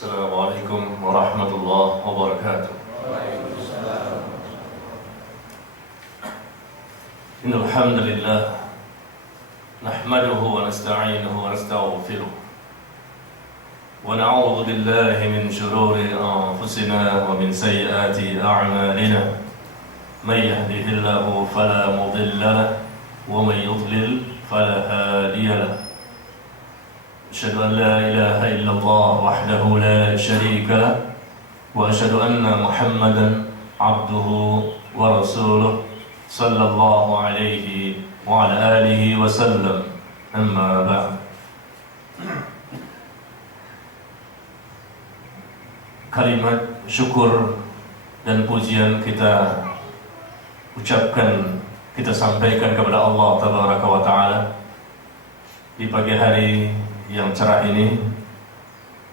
Assalamualaikum warahmatullahi wabarakatuh. Innal hamdalillah nahmaduhu wa nasta'inuhu wa nastaghfiruh wa na'udzu billahi min shururi anfusina wa min sayyiati a'malina. May yahdihillahu fala mudilla lahu wa may yudlil fala hadiya lahu. أشهد أن لا إله إلا الله وحده لا شريك له وأشهد أن محمدا عبده ورسوله صلى الله عليه وعلى آله وسلم أما بعد. Kalimat syukur dan pujian kita ucapkan, kita sampaikan kepada Allah Tabaraka wa Ta'ala di pagi hari yang cerah ini,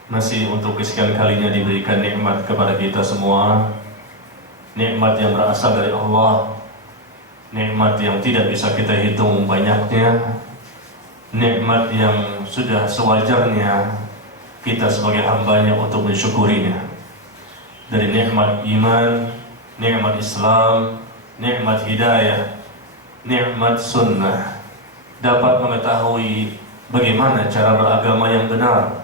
masih untuk kesekian kalinya diberikan nikmat kepada kita semua. Nikmat yang berasal dari Allah, nikmat yang tidak bisa kita hitung banyaknya, nikmat yang sudah sewajarnya kita sebagai hambanya untuk mensyukurinya. Dari nikmat iman, nikmat Islam, nikmat hidayah, nikmat sunnah, dapat mengetahui bagaimana cara beragama yang benar.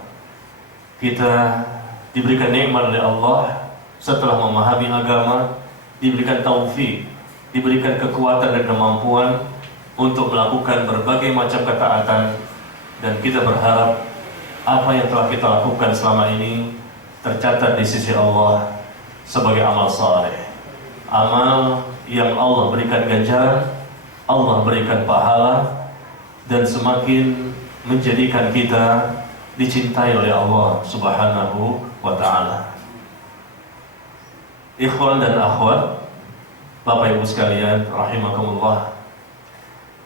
Kita diberikan nikmat oleh Allah setelah memahami agama, diberikan taufik, diberikan kekuatan dan kemampuan untuk melakukan berbagai macam ketaatan, dan kita berharap apa yang telah kita lakukan selama ini tercatat di sisi Allah sebagai amal saleh, amal yang Allah berikan ganjaran, Allah berikan pahala, dan semakin menjadikan kita dicintai oleh Allah Subhanahu wa Ta'ala. Ikhwan dan akhwat, Bapak Ibu sekalian rahimakumullah,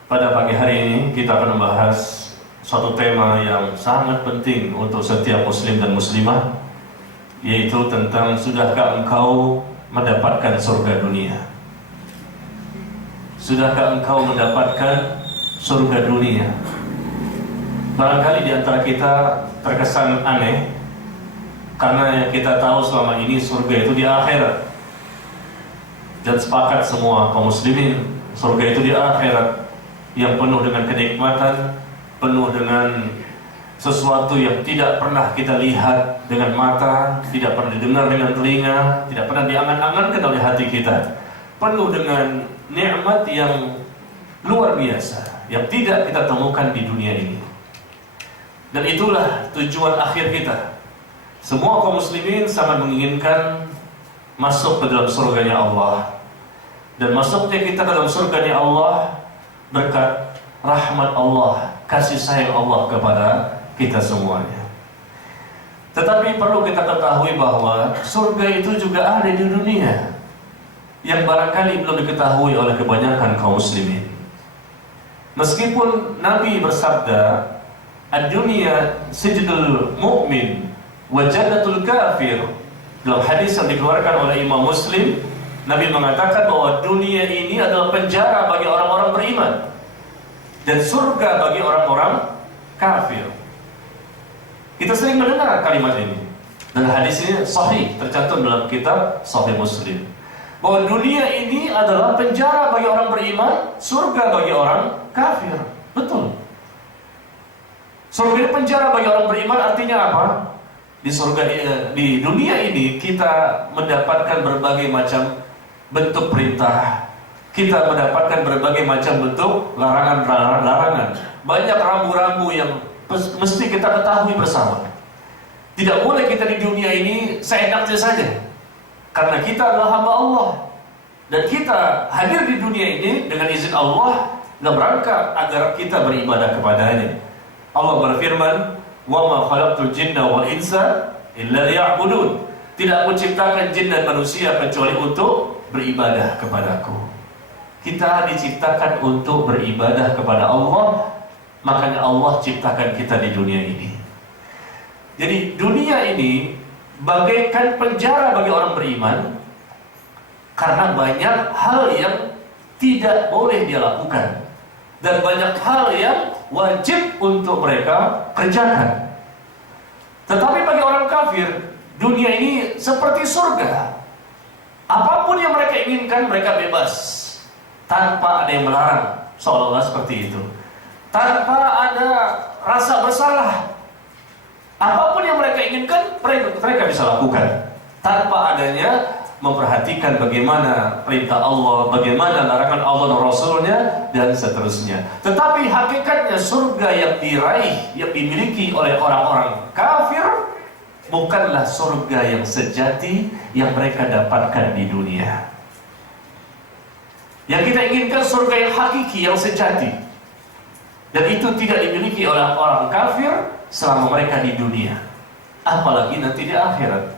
pada pagi hari ini kita akan membahas suatu tema yang sangat penting untuk setiap muslim dan muslimah, yaitu tentang sudahkah engkau mendapatkan surga dunia? Sudahkah engkau mendapatkan surga dunia? Barangkali di antara kita terkesan aneh, karena yang kita tahu selama ini surga itu di akhirat. Dan sepakat semua kaum muslimin, surga itu di akhirat, yang penuh dengan kenikmatan, penuh dengan sesuatu yang tidak pernah kita lihat dengan mata, tidak pernah didengar dengan telinga, tidak pernah diangan-angankan oleh hati kita. Penuh dengan nikmat yang luar biasa, yang tidak kita temukan di dunia ini. Dan itulah tujuan akhir kita. Semua kaum muslimin sangat menginginkan masuk ke dalam surganya Allah. Dan masuknya kita ke dalam surganya Allah berkat rahmat Allah, kasih sayang Allah kepada kita semuanya. Tetapi perlu kita ketahui bahwa surga itu juga ada di dunia, yang barangkali belum diketahui oleh kebanyakan kaum muslimin. Meskipun Nabi bersabda, "Ad-dunya sijnul mu'min wa jannatul kafir." Dalam hadis yang dikeluarkan oleh Imam Muslim, Nabi mengatakan bahwa dunia ini adalah penjara bagi orang-orang beriman dan surga bagi orang-orang kafir. Kita sering mendengar kalimat ini, dan hadis ini sahih, tercantum dalam kitab Sahih Muslim, bahwa dunia ini adalah penjara bagi orang beriman, surga bagi orang kafir. Betul. Surga ini penjara bagi orang beriman, artinya apa? Di dunia ini kita mendapatkan berbagai macam bentuk perintah, kita mendapatkan berbagai macam bentuk larangan. Banyak rambu-rambu yang mesti kita ketahui bersama. Tidak boleh kita di dunia ini seenaknya saja, karena kita adalah hamba Allah, dan kita hadir di dunia ini dengan izin Allah dalam rangka agar kita beribadah kepadanya. Allah berfirman, "Wa ma khalaqtul jinna wal insa illa liya'budun." Tidak aku ciptakan jin dan manusia kecuali untuk beribadah kepadaku. Kita diciptakan untuk beribadah kepada Allah, makanya Allah ciptakan kita di dunia ini. Jadi dunia ini bagaikan penjara bagi orang beriman, karena banyak hal yang tidak boleh dia lakukan, dan banyak hal yang wajib untuk mereka kerjakan. Tetapi bagi orang kafir kafir, dunia ini seperti surga. Apapun yang mereka inginkan, mereka bebas, tanpa ada yang melarang, seolah-olah seperti itu. Tanpa ada rasa bersalah. Apapun yang mereka inginkan, mereka bisa lakukan, tanpa adanya memperhatikan bagaimana perintah Allah, bagaimana larangan Allah dan Rasulnya, dan seterusnya. Tetapi hakikatnya surga yang diraih, yang dimiliki oleh orang-orang kafir, bukanlah surga yang sejati yang mereka dapatkan di dunia. Yang kita inginkan surga yang hakiki, yang sejati. Dan itu tidak dimiliki oleh orang kafir selama mereka di dunia, apalagi nanti di akhirat.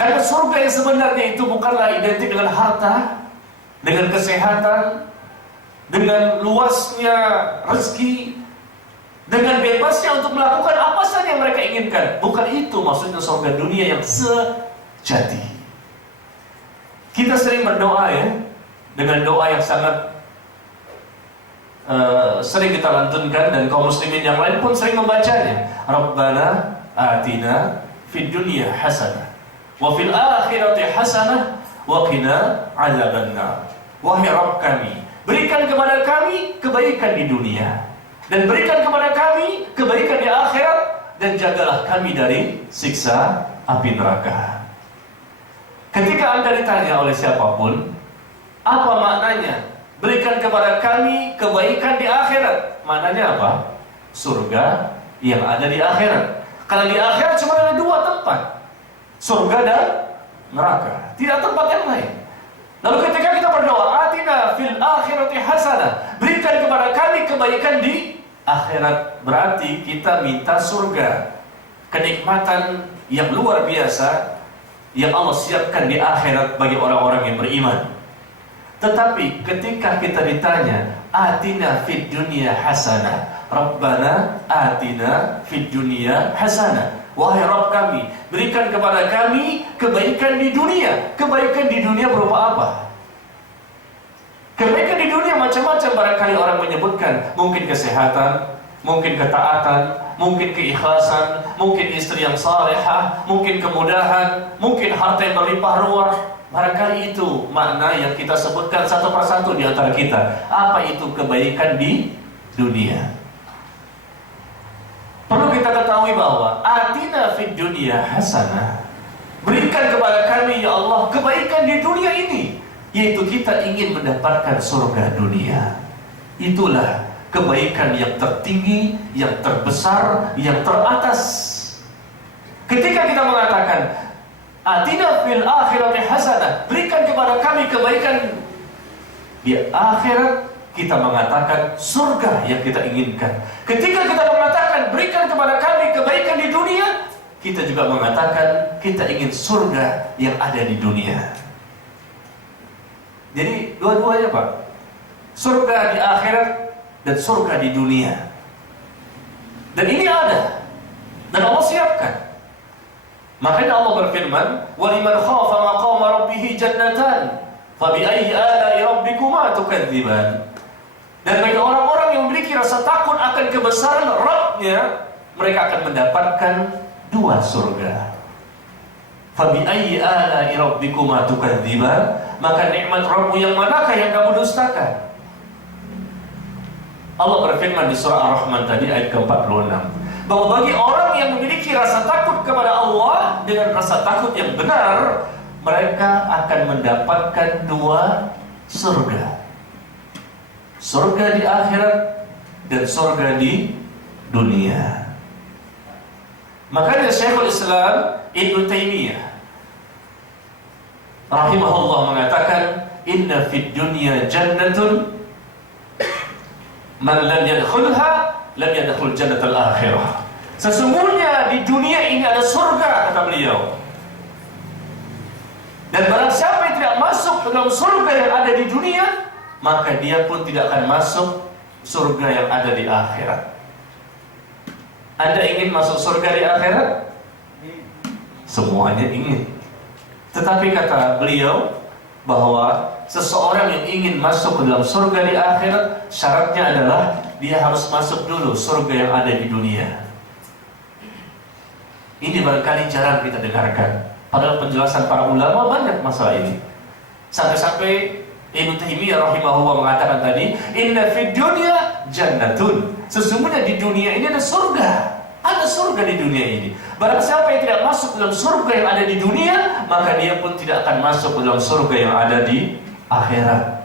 Karena surga yang sebenarnya itu bukanlah identik dengan harta, dengan kesehatan, dengan luasnya rezeki, dengan bebasnya untuk melakukan apa saja yang mereka inginkan. Bukan itu maksudnya surga dunia yang sejati. Kita sering berdoa ya, dengan doa yang sangat sering kita lantunkan, dan kaum muslimin yang lain pun sering membacanya. Rabbana atina fid dunya hasanah wa fil akhirati hasanah wa qina adzabannar. Wahai Rabb kami, berikan kepada kami kebaikan di dunia, dan berikan kepada kami kebaikan di akhirat, dan jagalah kami dari siksa api neraka. Ketika Anda ditanya oleh siapapun, apa maknanya berikan kepada kami kebaikan di akhirat? Maknanya apa? Surga yang ada di akhirat. Karena di akhirat cuma ada dua tempat, surga dan neraka, tidak tempat yang lain. Lalu ketika kita berdoa, atina fil akhirati hasanah, berikan kepada kami kebaikan di akhirat, berarti kita minta surga, kenikmatan yang luar biasa yang Allah siapkan di akhirat bagi orang-orang yang beriman. Tetapi ketika kita ditanya, atina fid dunya hasanah, Rabbana atina fid dunya hasanah, wahai Rabb kami, berikan kepada kami kebaikan di dunia. Kebaikan di dunia berupa apa? Kebaikan di dunia macam-macam, barangkali orang menyebutkan. Mungkin kesehatan, mungkin ketaatan, mungkin keikhlasan, mungkin istri yang salehah, mungkin kemudahan, mungkin harta yang berlimpah ruah. Barangkali itu makna yang kita sebutkan satu persatu di antara kita. Apa itu kebaikan di dunia? Perlu kita ketahui bahwa atina fid dunya hasanah, berikan kepada kami ya Allah kebaikan di dunia ini, yaitu kita ingin mendapatkan surga dunia. Itulah kebaikan yang tertinggi, yang terbesar, yang teratas. Ketika kita mengatakan atina fil akhirati hasanah, berikan kepada kami kebaikan di akhirat, kita mengatakan surga yang kita inginkan. Ketika kita mengatakan berikan kepada kami kebaikan di dunia, kita juga mengatakan kita ingin surga yang ada di dunia. Jadi dua-duanya Pak, surga di akhirat dan surga di dunia. Dan ini ada, dan Allah siapkan. Makanya Allah berfirman, وَلِمَنْ خَافَ مَقَامَ رَبِّهِ جَنَّتَانِ فَبِأَيِّ آلَاءِ رَبِّكُمَا تُكَذِّبَانِ. Dan bagi orang-orang yang memiliki rasa takut akan kebesaran Rabb-nya, mereka akan mendapatkan dua surga. فَبِأَيِّ آلَاءِ رَبِّكُمَا تُكَذِّبَانِ. Maka nikmat Rabb-mu yang manakah yang kamu dustakan? Allah berfirman di surah Ar-Rahman tadi ayat ke-46, bahwa bagi orang yang memiliki rasa takut kepada Allah dengan rasa takut yang benar, mereka akan mendapatkan dua surga. Surga di akhirat dan surga di dunia. Makanya Syekhul Islam Ibnu Taimiyah rahimahullah mengatakan, inna fid dunya jannatun man lam yadkhulha lam yadkhul jannatal akhirah. Sesungguhnya di dunia ini ada surga, kata beliau. Dan barang siapa yang tidak masuk ke dalam surga yang ada di dunia, maka dia pun tidak akan masuk surga yang ada di akhirat. Anda ingin masuk surga di akhirat? Semuanya ingin. Tetapi kata beliau bahwa seseorang yang ingin masuk ke dalam surga di akhirat, syaratnya adalah dia harus masuk dulu surga yang ada di dunia. Ini barangkali jarang kita dengarkan. Padahal penjelasan para ulama banyak masalah ini. Sampai-sampai Ibnu Taimiyah rahimahullah mengatakan tadi, inna fid dunya jannatun. Sesungguhnya di dunia ini ada surga. Ada surga di dunia ini. Barang siapa yang tidak masuk dalam surga yang ada di dunia, maka dia pun tidak akan masuk dalam surga yang ada di akhirat.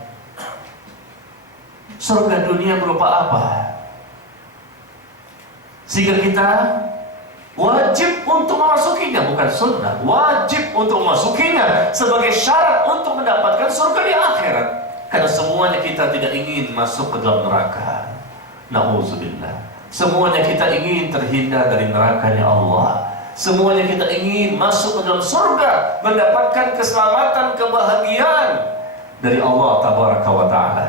Surga dunia berupa apa? Sehingga kita wajib untuk memasukinya, bukan sunnah, wajib untuk memasukinya sebagai syarat untuk mendapatkan surga di akhirat. Karena semuanya kita tidak ingin masuk ke dalam neraka. Na'udzubillah. Semuanya kita ingin terhindar dari nerakanya Allah. Semuanya kita ingin masuk ke dalam surga, mendapatkan keselamatan, kebahagiaan dari Allah Tabaraka wa Ta'ala.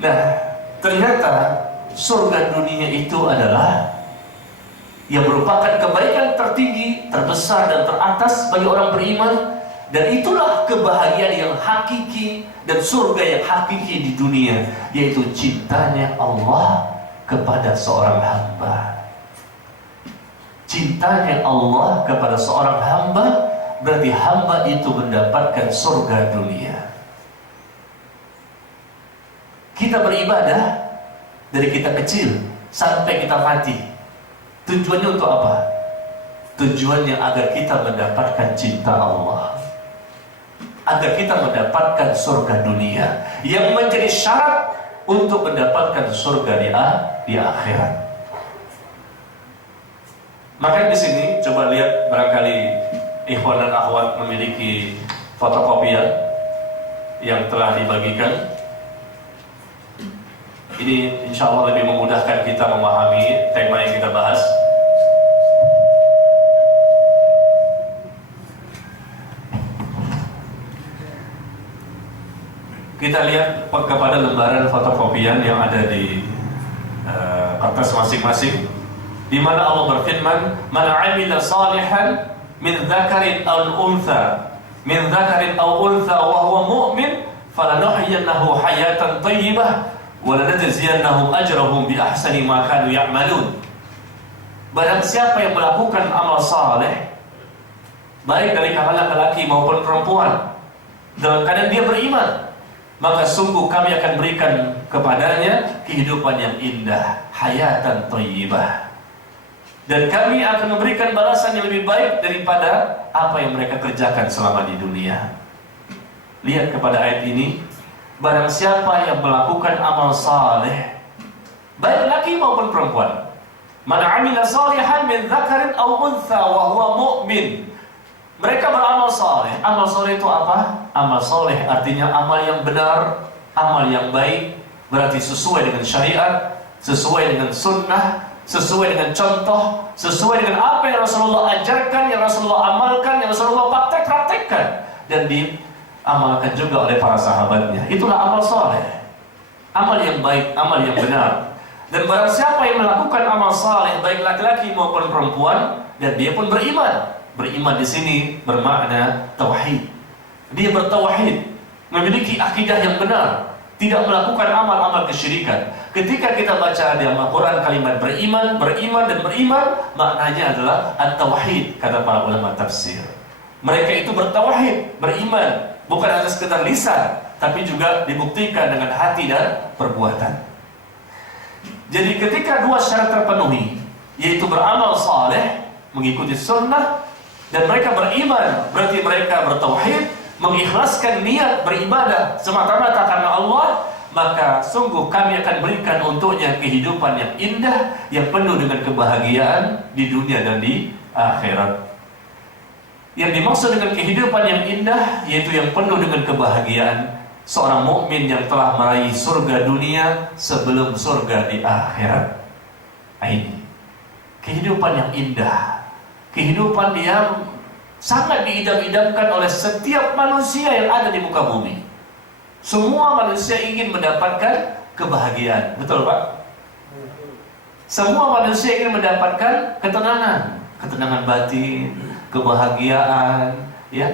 Nah, ternyata surga dunia itu adalah yang merupakan kebaikan tertinggi, terbesar dan teratas bagi orang beriman. Dan itulah kebahagiaan yang hakiki dan surga yang hakiki di dunia, yaitu cintanya Allah kepada seorang hamba. Cintanya Allah kepada seorang hamba berarti hamba itu mendapatkan surga dunia. Kita beribadah dari kita kecil sampai kita mati. Tujuannya untuk apa? Tujuannya agar kita mendapatkan cinta Allah, agar kita mendapatkan surga dunia yang menjadi syarat untuk mendapatkan surga di akhirat. Maka di sini coba lihat, barangkali ikhwan dan akhwat memiliki fotokopian yang telah dibagikan. Ini insya Allah lebih memudahkan kita memahami tema yang kita bahas. Kita lihat kepada lembaran fotokopian yang ada di kertas masing-masing, di mana Allah berfirman, "Man 'amila salihan min dzakarin aw untha, min dzakarin aw untha wa huwa mu'min, falanuhyiyannahu hayatan thayyibah wa lanajziyannahum ajrahum bi ahsani ma kanu ya'malun." Barang siapa yang melakukan amal saleh, baik dari kalangan laki-laki maupun perempuan, dalam keadaan dia beriman, maka sungguh kami akan berikan kepadanya kehidupan yang indah, hayatan thayyibah. Dan kami akan memberikan balasan yang lebih baik daripada apa yang mereka kerjakan selama di dunia. Lihat kepada ayat ini, barang siapa yang melakukan amal saleh, baik laki maupun perempuan, man 'amila salihan min dzakarin aw untha wa huwa mu'min. Mereka beramal saleh. Amal saleh itu apa? Amal saleh artinya amal yang benar, amal yang baik, berarti sesuai dengan syariat, sesuai dengan sunnah, sesuai dengan contoh, sesuai dengan apa yang Rasulullah ajarkan, yang Rasulullah amalkan, yang Rasulullah praktekkan, dan diamalkan juga oleh para sahabatnya. Itulah amal saleh, amal yang baik, amal yang benar. Dan barang siapa yang melakukan amal saleh, baik laki-laki maupun perempuan, dan dia pun beriman. Beriman di sini bermakna tauhid. Dia bertauhid, memiliki akidah yang benar, tidak melakukan amal-amal kesyirikan. Ketika kita baca di Al-Quran kalimat beriman, beriman dan beriman, maknanya adalah at-tauhid, kata para ulama tafsir. Mereka itu bertauhid, beriman, bukan hanya sekedar lisan, tapi juga dibuktikan dengan hati dan perbuatan. Jadi ketika dua syarat terpenuhi, yaitu beramal saleh, mengikuti sunnah, dan mereka beriman, berarti mereka bertauhid, mengikhlaskan niat beribadah semata-mata karena Allah, maka sungguh kami akan berikan untuknya kehidupan yang indah, yang penuh dengan kebahagiaan di dunia dan di akhirat. Yang dimaksud dengan kehidupan yang indah, yaitu yang penuh dengan kebahagiaan seorang mukmin yang telah meraih surga dunia sebelum surga di akhirat. Ini kehidupan yang indah, kehidupan yang sangat diidam-idamkan oleh setiap manusia yang ada di muka bumi. Semua manusia ingin mendapatkan kebahagiaan, betul Pak? Semua manusia ingin mendapatkan ketenangan, ketenangan batin, kebahagiaan, ya,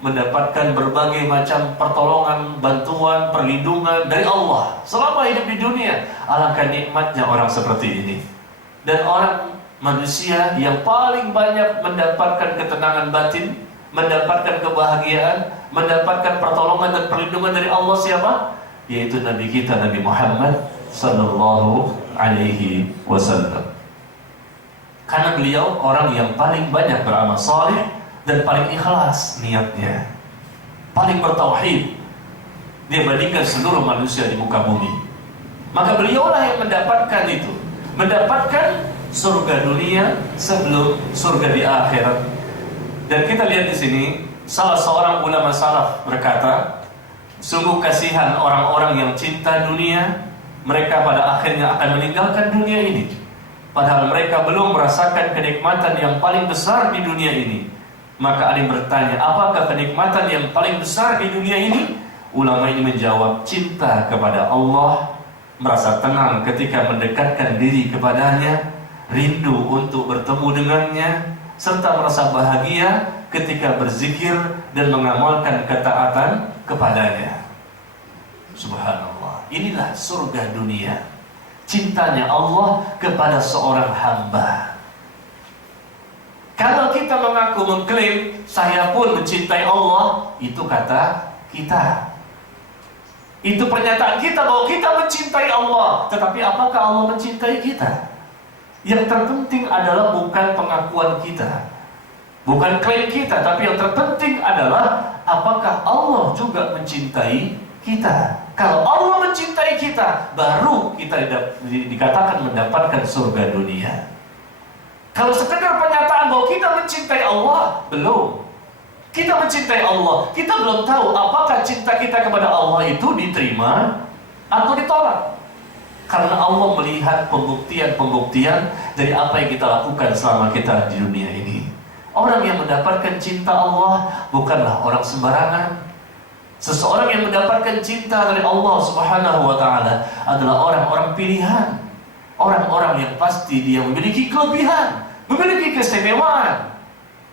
mendapatkan berbagai macam pertolongan, bantuan, perlindungan dari Allah selama hidup di dunia. Alangkah nikmatnya orang seperti ini. Dan orang manusia yang paling banyak mendapatkan ketenangan batin, mendapatkan kebahagiaan, mendapatkan pertolongan dan perlindungan dari Allah siapa? Yaitu Nabi kita, Nabi Muhammad sallallahu alaihi wasallam. Karena beliau orang yang paling banyak beramal saleh dan paling ikhlas niatnya, paling bertauhid dibandingkan seluruh manusia di muka bumi. Maka beliaulah yang mendapatkan itu, mendapatkan surga dunia sebelum surga di akhirat. Dan kita lihat di sini, salah seorang ulama salaf berkata, sungguh kasihan orang-orang yang cinta dunia, mereka pada akhirnya akan meninggalkan dunia ini. Padahal mereka belum merasakan kenikmatan yang paling besar di dunia ini. Maka ada yang bertanya, apakah kenikmatan yang paling besar di dunia ini? Ulama ini menjawab, cinta kepada Allah, merasa tenang ketika mendekatkan diri kepadanya, rindu untuk bertemu dengannya, serta merasa bahagia ketika berzikir dan mengamalkan ketaatan kepadanya. Subhanallah, inilah surga dunia, cintanya Allah kepada seorang hamba. Kalau kita mengaku mengklaim saya pun mencintai Allah, itu kata kita, itu pernyataan kita bahwa kita mencintai Allah. Tetapi apakah Allah mencintai kita? Yang terpenting adalah bukan pengakuan kita, bukan klaim kita, tapi yang terpenting adalah apakah Allah juga mencintai kita. Kalau Allah mencintai kita, baru kita dikatakan mendapatkan surga dunia. Kalau sekedar pernyataan bahwa kita mencintai Allah, belum. Kita mencintai Allah, kita belum tahu apakah cinta kita kepada Allah itu diterima atau ditolak. Karena Allah melihat pembuktian-pembuktian dari apa yang kita lakukan selama kita di dunia ini. Orang yang mendapatkan cinta Allah bukanlah orang sembarangan. Seseorang yang mendapatkan cinta dari Allah Subhanahu wa ta'ala adalah orang-orang pilihan, orang-orang yang pasti dia memiliki kelebihan, memiliki keistimewaan,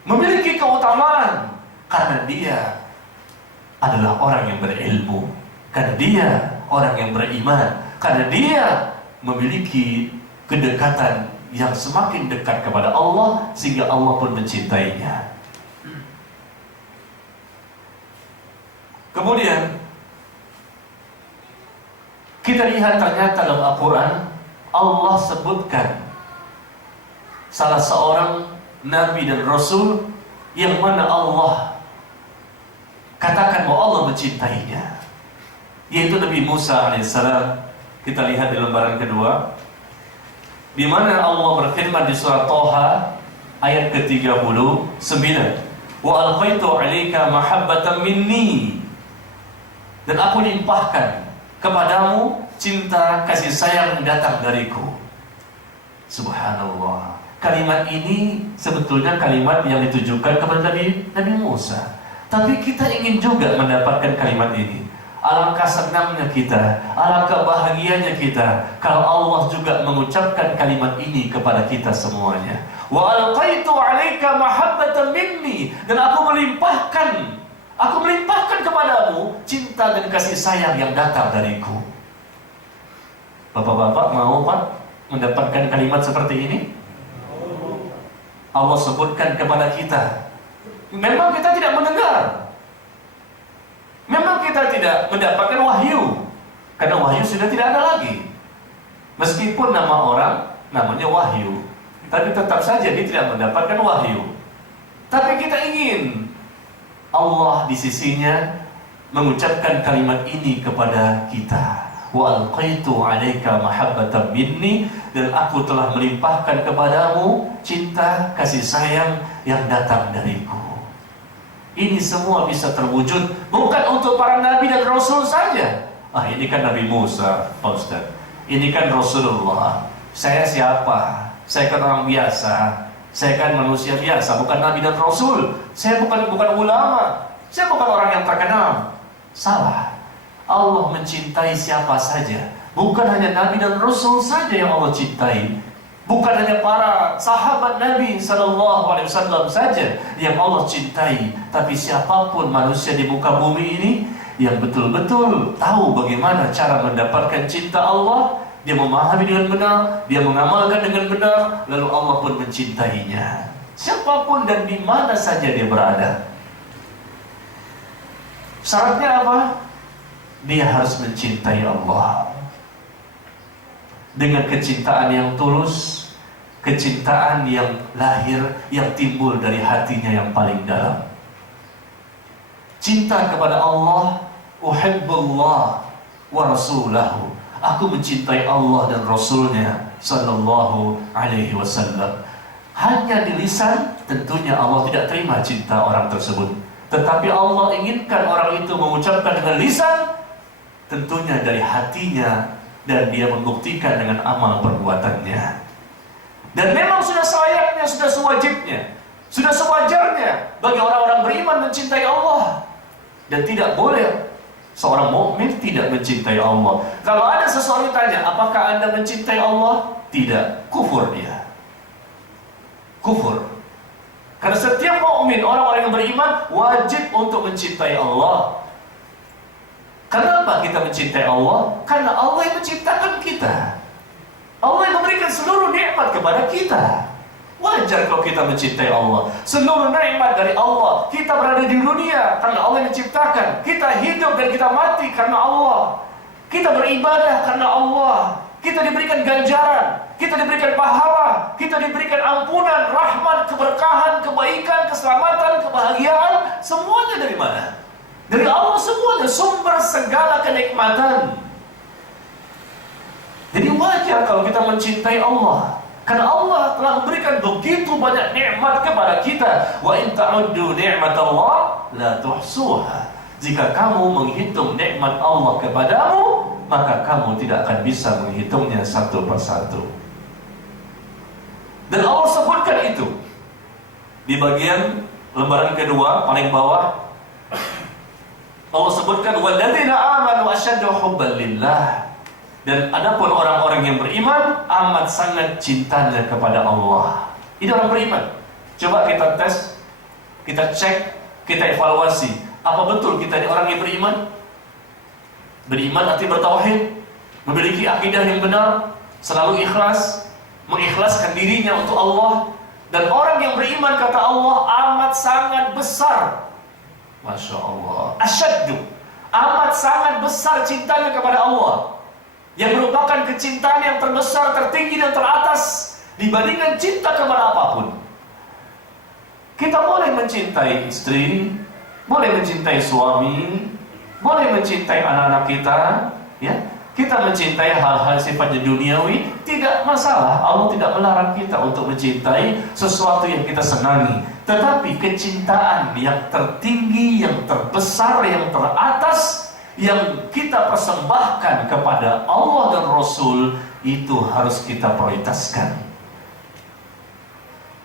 memiliki keutamaan, karena dia adalah orang yang berilmu, karena dia orang yang beriman, karena dia memiliki kedekatan yang semakin dekat kepada Allah, sehingga Allah pun mencintainya. Kemudian kita lihat ternyata dalam Al-Quran Allah sebutkan salah seorang Nabi dan Rasul yang mana Allah katakan bahwa Allah mencintainya, yaitu Nabi Musa alaihissalam. Kita lihat di lembaran kedua, di mana Allah berfirman di surah Thaha ayat ke-39, wa alqaitu 'alaika mahabbatan minni, dan aku limpahkan kepadamu cinta kasih sayang yang datang dariku. Subhanallah. Kalimat ini sebetulnya kalimat yang ditujukan kepada Nabi Musa. Tapi kita ingin juga mendapatkan kalimat ini. Alangkah senangnya kita, alangkah bahagianya kita kalau Allah juga mengucapkan kalimat ini kepada kita semuanya. Wa alqaitu 'alaika mahabbatan minni, dan aku melimpahkan kepadamu cinta dan kasih sayang yang datang dariku. Bapak-bapak mau Pak mendapatkan kalimat seperti ini? Allah sebutkan kepada kita. Memang kita tidak mendengar, memang kita tidak mendapatkan wahyu, karena wahyu sudah tidak ada lagi. Meskipun nama orang namanya wahyu, tapi tetap saja dia tidak mendapatkan wahyu. Tapi kita ingin Allah di sisinya mengucapkan kalimat ini kepada kita. Wa alqaitu 'alaika mahabbatan minni, dan aku telah melimpahkan kepadamu cinta kasih sayang yang datang dariku. Ini semua bisa terwujud bukan untuk para nabi dan rasul saja. Ini kan Nabi Musa, Pak Ustaz. Ini kan Rasulullah. Saya siapa? Saya kan orang biasa. Saya kan manusia biasa, bukan nabi dan rasul. Saya bukan ulama. Saya bukan orang yang terkenal. Salah. Allah mencintai siapa saja. Bukan hanya nabi dan rasul saja yang Allah cintai. Bukan hanya para sahabat Nabi sallallahu alaihi wasallam saja yang Allah cintai, tapi siapapun manusia di muka bumi ini yang betul-betul tahu bagaimana cara mendapatkan cinta Allah, dia memahami dengan benar, dia mengamalkan dengan benar, lalu Allah pun mencintainya. Siapapun dan di mana saja dia berada. Syaratnya apa? Dia harus mencintai Allah dengan kecintaan yang tulus, kecintaan yang lahir, yang timbul dari hatinya yang paling dalam. Cinta kepada Allah, uhibbullah wa rasulahu. Aku mencintai Allah dan Rasulnya sallallahu alaihi wasallam. Hanya di lisan, tentunya Allah tidak terima cinta orang tersebut. Tetapi Allah inginkan orang itu mengucapkan dengan lisan, tentunya dari hatinya, dan dia membuktikan dengan amal perbuatannya. Dan memang sudah selayaknya, sudah sewajibnya, sudah sewajarnya bagi orang-orang beriman mencintai Allah. Dan tidak boleh seorang mukmin tidak mencintai Allah. Kalau ada seseorang yang tanya, apakah Anda mencintai Allah? Tidak, kufur dia. Kufur. Karena setiap mukmin, orang-orang yang beriman, wajib untuk mencintai Allah. Kenapa kita mencintai Allah? Karena Allah yang menciptakan kita. Allah yang memberikan seluruh nikmat kepada kita. Wajar kalau kita mencintai Allah. Seluruh nikmat dari Allah. Kita berada di dunia karena Allah yang menciptakan. Kita hidup dan kita mati karena Allah. Kita beribadah karena Allah. Kita diberikan ganjaran, kita diberikan pahala, kita diberikan ampunan, rahmat, keberkahan, kebaikan, keselamatan, kebahagiaan. Semuanya dari mana? Dari Allah semuanya, sumber segala kenikmatan. Jadi wajar kalau kita mencintai Allah, karena Allah telah memberikan begitu banyak nikmat kepada kita. Wa in ta'uddu ni'matallah la tuhsuha. Jika kamu menghitung nikmat Allah kepadamu, maka kamu tidak akan bisa menghitungnya satu persatu. Dan Allah sebutkan itu di bagian lembaran kedua paling bawah. Allah sebutkan walladzina amanu asyaddu hubban lillah. Dan adapun orang-orang yang beriman amat sangat cintanya kepada Allah. Ini orang beriman. Coba kita tes, kita cek, kita evaluasi. Apa betul kita ini orang yang beriman? Beriman arti bertauhid, memiliki akidah yang benar, selalu ikhlas, mengikhlaskan dirinya untuk Allah. Dan orang yang beriman, kata Allah, amat sangat besar. Masya Allah. Asyaddu, amat sangat besar cintanya kepada Allah, yang merupakan kecintaan yang terbesar, tertinggi dan teratas dibandingkan cinta kepada apapun. Kita boleh mencintai istri, boleh mencintai suami, boleh mencintai anak-anak kita, ya. Kita mencintai hal-hal sifatnya duniawi, tidak masalah. Allah tidak melarang kita untuk mencintai sesuatu yang kita senangi. Tetapi kecintaan yang tertinggi, yang terbesar, yang teratas, yang kita persembahkan kepada Allah dan Rasul, itu harus kita prioritaskan.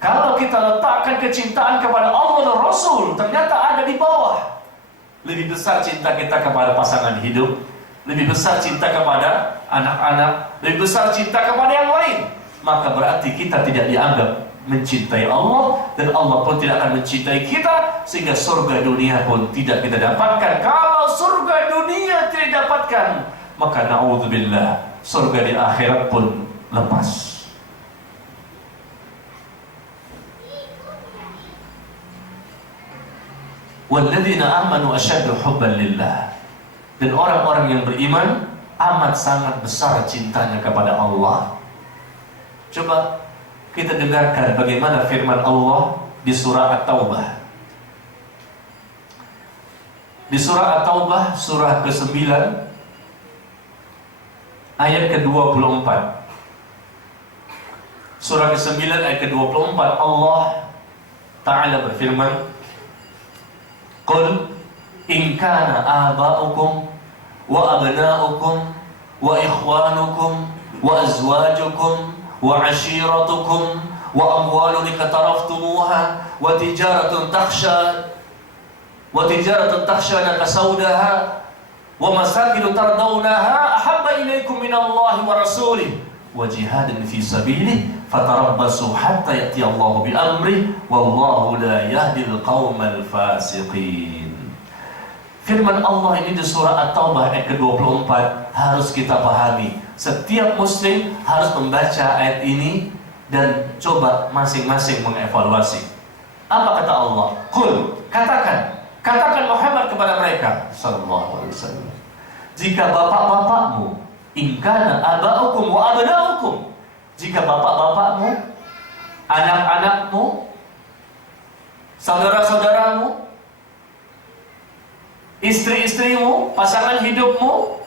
Kalau kita letakkan kecintaan kepada Allah dan Rasul, ternyata ada di bawah. Lebih besar cinta kita kepada pasangan hidup, lebih besar cinta kepada anak-anak, lebih besar cinta kepada yang lain, maka berarti kita tidak dianggap mencintai Allah, dan Allah pun tidak akan mencintai kita, sehingga surga dunia pun tidak kita dapatkan. Kalau surga dunia tidak dapatkan, maka na'udzubillah, surga di akhirat pun lepas. Walladzina amanu asyaddu hubban lillah. Dan orang-orang yang beriman amat sangat besar cintanya kepada Allah. Coba kita dengarkan bagaimana firman Allah di surah At-Taubah. Di surah At-Taubah, surah ke-9, ayat ke-24. Surah ke-9 ayat ke-24, Allah Ta'ala berfirman, Qul in kana aba'ukum wa abna'ukum wa ikhwanukum wa azwajukum wa ashiratukum wa amwalun iqtaraftumuha wa tijaratun takhshawna kasawdaha wa masakin tardawnaha ahabba ilaykum minallahi wa rasulih wa jihadin fi sabilihi fatarabbasu hatta ya'ti Allahu bi amri wallahu la yahdil qaumal fasiqin. Firman Allah ini di surah At-Taubah ayat ke-24 harus kita pahami. Setiap muslim harus membaca ayat ini dan coba masing-masing mengevaluasi. Apa kata Allah? Qul, katakan Muhammad kepada mereka sallallahu alaihi wasallam, jika bapak-bapakmu, in kana aba'ukum wa abna'ukum, jika bapak-bapakmu, anak-anakmu, saudara-saudaramu, istri-istrimu, pasangan hidupmu,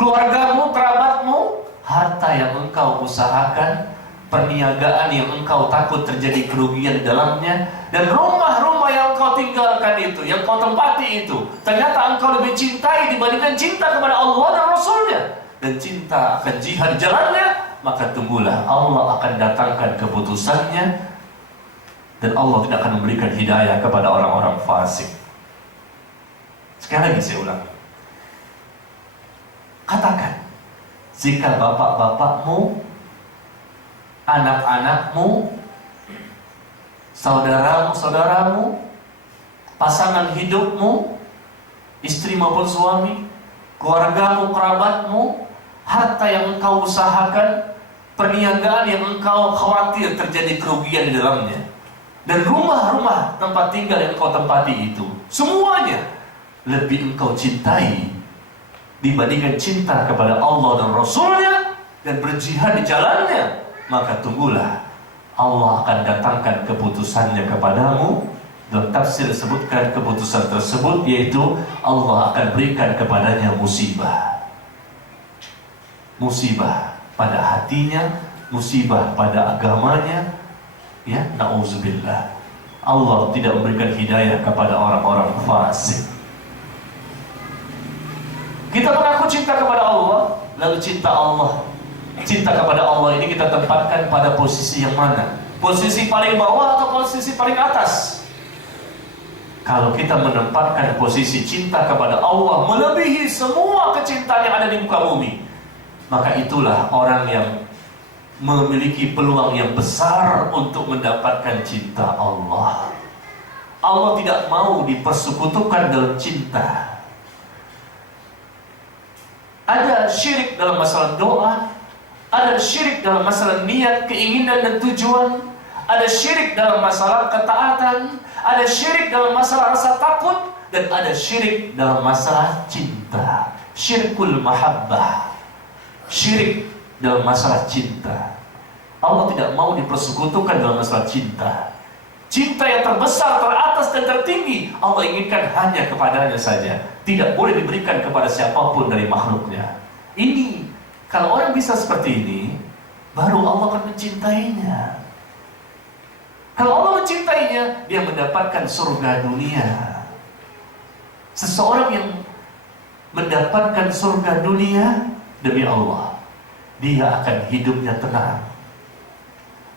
keluargamu, kerabatmu, harta yang engkau usahakan, perniagaan yang engkau takut terjadi kerugian di dalamnya, dan rumah-rumah yang engkau tinggalkan itu, yang kau tempati itu, ternyata engkau lebih cintai dibandingkan cinta kepada Allah dan Rasulnya, dan cinta akan jihad di jalannya, maka tunggulah Allah akan datangkan keputusannya, dan Allah tidak akan memberikan hidayah kepada orang-orang fasik. Sekali lagi saya ulang, katakan, jika bapak-bapakmu, anak-anakmu, saudaramu-saudaramu, pasangan hidupmu, istri maupun suami, keluargamu, kerabatmu, harta yang engkau usahakan, perniagaan yang engkau khawatir terjadi kerugian di dalamnya, dan rumah-rumah tempat tinggal yang engkau tempati itu, semuanya lebih engkau cintai dibandingkan cinta kepada Allah dan Rasulnya dan berjihad di jalannya, maka tunggulah Allah akan datangkan keputusannya kepadamu. Dalam tafsir disebutkan keputusan tersebut yaitu Allah akan berikan kepadanya musibah. Musibah pada hatinya, musibah pada agamanya, ya, na'udzubillah. Allah tidak memberikan hidayah kepada orang-orang fasik. Kita mengaku cinta kepada Allah, lalu cinta kepada Allah ini kita tempatkan pada posisi yang mana? Posisi paling bawah atau posisi paling atas? Kalau kita menempatkan posisi cinta kepada Allah melebihi semua kecintaan yang ada di muka bumi, maka itulah orang yang memiliki peluang yang besar untuk mendapatkan cinta Allah. Allah tidak mau dipersekutukan dalam cinta. Ada syirik dalam masalah doa, ada syirik dalam masalah niat, keinginan dan tujuan, ada syirik dalam masalah ketaatan, ada syirik dalam masalah rasa takut, dan ada syirik dalam masalah cinta. Syirkul mahabbah, syirik dalam masalah cinta. Allah tidak mau dipersekutukan dalam masalah cinta. Cinta yang terbesar, teratas dan tertinggi Allah inginkan hanya kepadanya saja, tidak boleh diberikan kepada siapapun dari makhluknya. Ini, kalau orang bisa seperti ini, baru Allah akan mencintainya. Kalau Allah mencintainya, dia mendapatkan surga dunia. Seseorang yang mendapatkan surga dunia demi Allah, dia akan hidupnya tenang,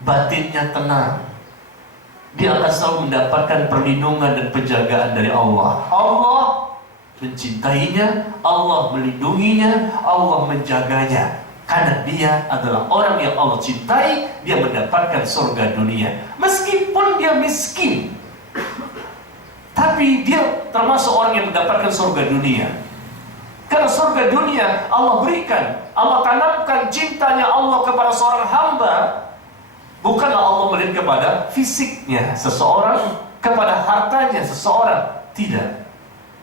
batinnya tenang. Dia akan selalu mendapatkan perlindungan dan penjagaan dari Allah. Allah mencintainya, Allah melindunginya, Allah menjaganya. Karena dia adalah orang yang Allah cintai, dia mendapatkan surga dunia. Meskipun dia miskin, tapi dia termasuk orang yang mendapatkan surga dunia. Karena surga dunia Allah berikan, Allah tanamkan cintanya Allah kepada seorang hamba. Bukanlah Allah melihat kepada fisiknya seseorang, kepada hartanya seseorang, tidak.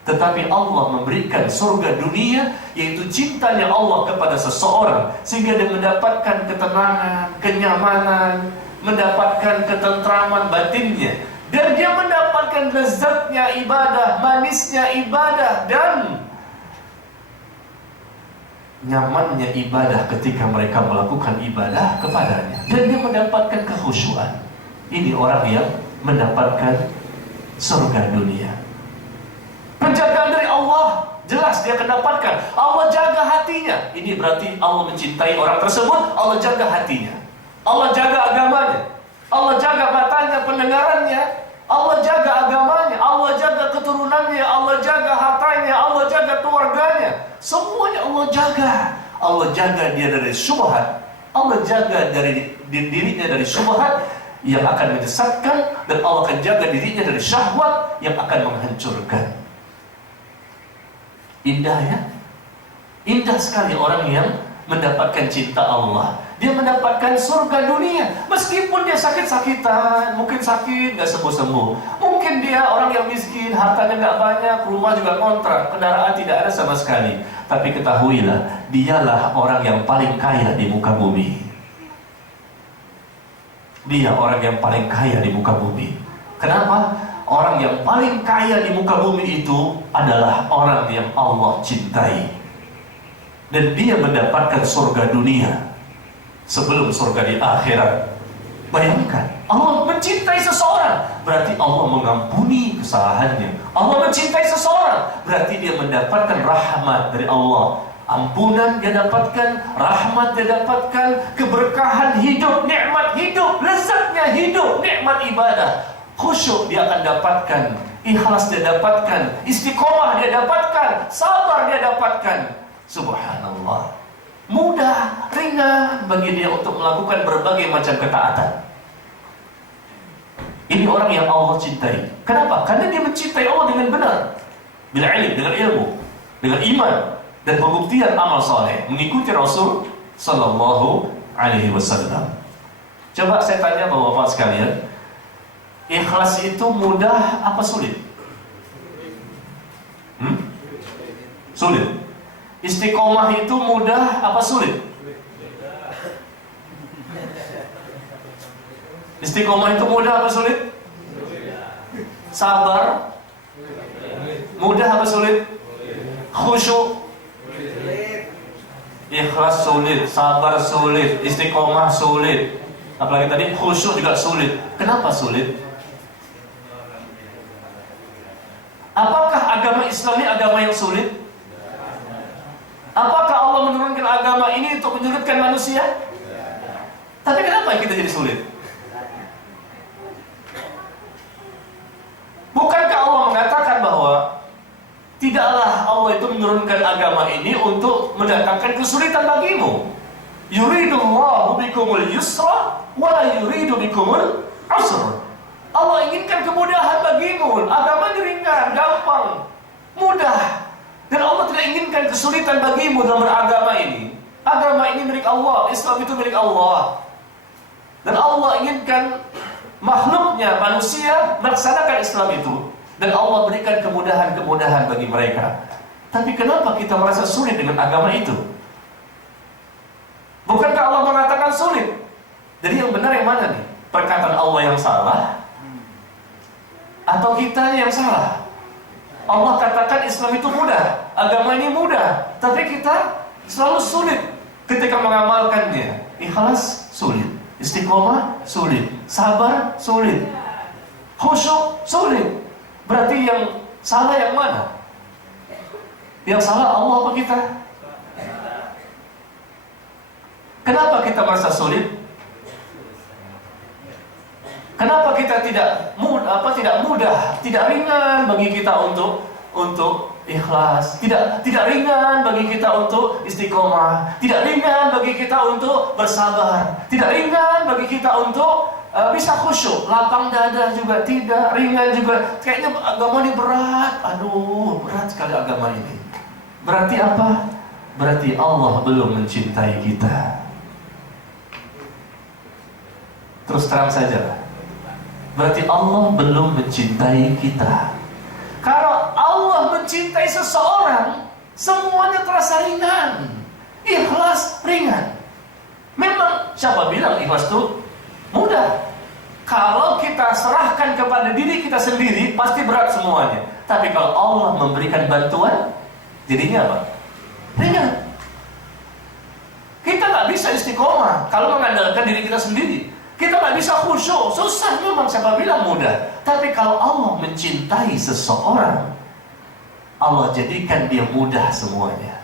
Tetapi Allah memberikan surga dunia, yaitu cintanya Allah kepada seseorang, sehingga dia mendapatkan ketenangan, kenyamanan, mendapatkan ketentraman batinnya, dan dia mendapatkan lezatnya ibadah, manisnya ibadah, dan nyamannya ibadah ketika mereka melakukan ibadah kepadanya, dan dia mendapatkan kekhusyuan. Ini orang yang mendapatkan surga dunia. Penjagaan dari Allah jelas dia akan dapatkan. Allah jaga hatinya. Ini berarti Allah mencintai orang tersebut. Allah jaga hatinya, Allah jaga agamanya, Allah jaga matanya, pendengarannya, Allah jaga agamanya, Allah jaga keturunannya, Allah jaga hartanya, Allah jaga keluarganya. Semuanya Allah jaga. Allah jaga dia dari syubhat, Allah jaga dari dirinya dari syubhat yang akan menyesatkan, dan Allah akan jaga dirinya dari syahwat yang akan menghancurkan. Indah ya? Indah sekali orang yang mendapatkan cinta Allah, dia mendapatkan surga dunia. Meskipun dia sakit-sakitan, mungkin sakit nggak sembuh-sembuh, mungkin dia orang yang miskin, hartanya nggak banyak, rumah juga kontrak, kendaraan tidak ada sama sekali, tapi ketahuilah, dialah orang yang paling kaya di muka bumi. Dia orang yang paling kaya di muka bumi. Kenapa? Orang yang paling kaya di muka bumi itu adalah orang yang Allah cintai, dan dia mendapatkan surga dunia sebelum surga di akhirat. Bayangkan, Allah mencintai seseorang, berarti Allah mengampuni kesalahannya. Allah mencintai seseorang, berarti dia mendapatkan rahmat dari Allah. Ampunan dia dapatkan, rahmat dia dapatkan, keberkahan hidup, nikmat hidup, lezatnya hidup, nikmat ibadah, khusyuk dia akan dapatkan, ikhlas dia dapatkan, istiqomah dia dapatkan, sabar dia dapatkan. Subhanallah, mudah, ringan bagi dia untuk melakukan berbagai macam ketaatan. Ini orang yang Allah cintai. Kenapa? Karena dia mencintai Allah dengan benar, bila ilmu, dengan ilmu, dengan iman, dan pembuktian amal saleh, mengikuti Rasul Sallallahu Alaihi Wasallam. Coba saya tanya bapak-bapak sekalian, ikhlas itu mudah apa sulit? Sulit. Istiqomah itu mudah apa sulit? Istiqomah itu mudah apa sulit? Sabar mudah apa sulit? Khusyuk, ikhlas sulit, sabar sulit, istiqomah sulit, apalagi tadi khusyuk juga sulit. Kenapa sulit? Apakah agama Islam ini agama yang sulit? Apakah Allah menurunkan agama ini untuk menyulitkan manusia? Tapi kenapa kita jadi sulit? Bukankah Allah mengatakan bahwa tidaklah Allah itu menurunkan agama ini untuk mendatangkan kesulitan bagimu? Yuridullahu bikumul yusra wa la yuridu bikumul usra. Allah inginkan kemudahan bagimu. Agama ini ringan, gampang, mudah. Dan Allah tidak inginkan kesulitan bagimu dalam beragama ini. Agama ini milik Allah, Islam itu milik Allah. Dan Allah inginkan makhluknya, manusia, melaksanakan Islam itu. Dan Allah berikan kemudahan-kemudahan bagi mereka. Tapi kenapa kita merasa sulit dengan agama itu? Bukankah Allah mengatakan sulit? Jadi yang benar yang mana nih? Perkataan Allah yang salah? Atau kita yang salah? Allah katakan Islam itu mudah, agama ini mudah, tapi kita selalu sulit ketika mengamalkannya. Ikhlas sulit, istiqomah sulit, sabar sulit, khusyuk sulit. Berarti yang salah yang mana? Yang salah Allah apa kita? Kenapa kita merasa sulit? Kenapa kita tidak mudah, tidak ringan bagi kita untuk ikhlas, tidak ringan bagi kita untuk istiqomah, tidak ringan bagi kita untuk bersabar, tidak ringan bagi kita untuk bisa khusyuk, lapang dada juga tidak, ringan juga. Kayaknya agama ini berat, aduh berat sekali agama ini. Berarti apa? Berarti Allah belum mencintai kita. Terus terang saja, berarti Allah belum mencintai kita. Kalau Allah mencintai seseorang, semuanya terasa ringan, ikhlas ringan. Memang siapa bilang ikhlas itu mudah? Kalau kita serahkan kepada diri kita sendiri, pasti berat semuanya. Tapi kalau Allah memberikan bantuan, jadinya apa? Ringan. Kita nggak bisa istiqomah kalau mengandalkan diri kita sendiri. Kita nggak bisa khusyuk, susah memang, siapa bilang mudah. Tapi kalau Allah mencintai seseorang, Allah jadikan dia mudah semuanya.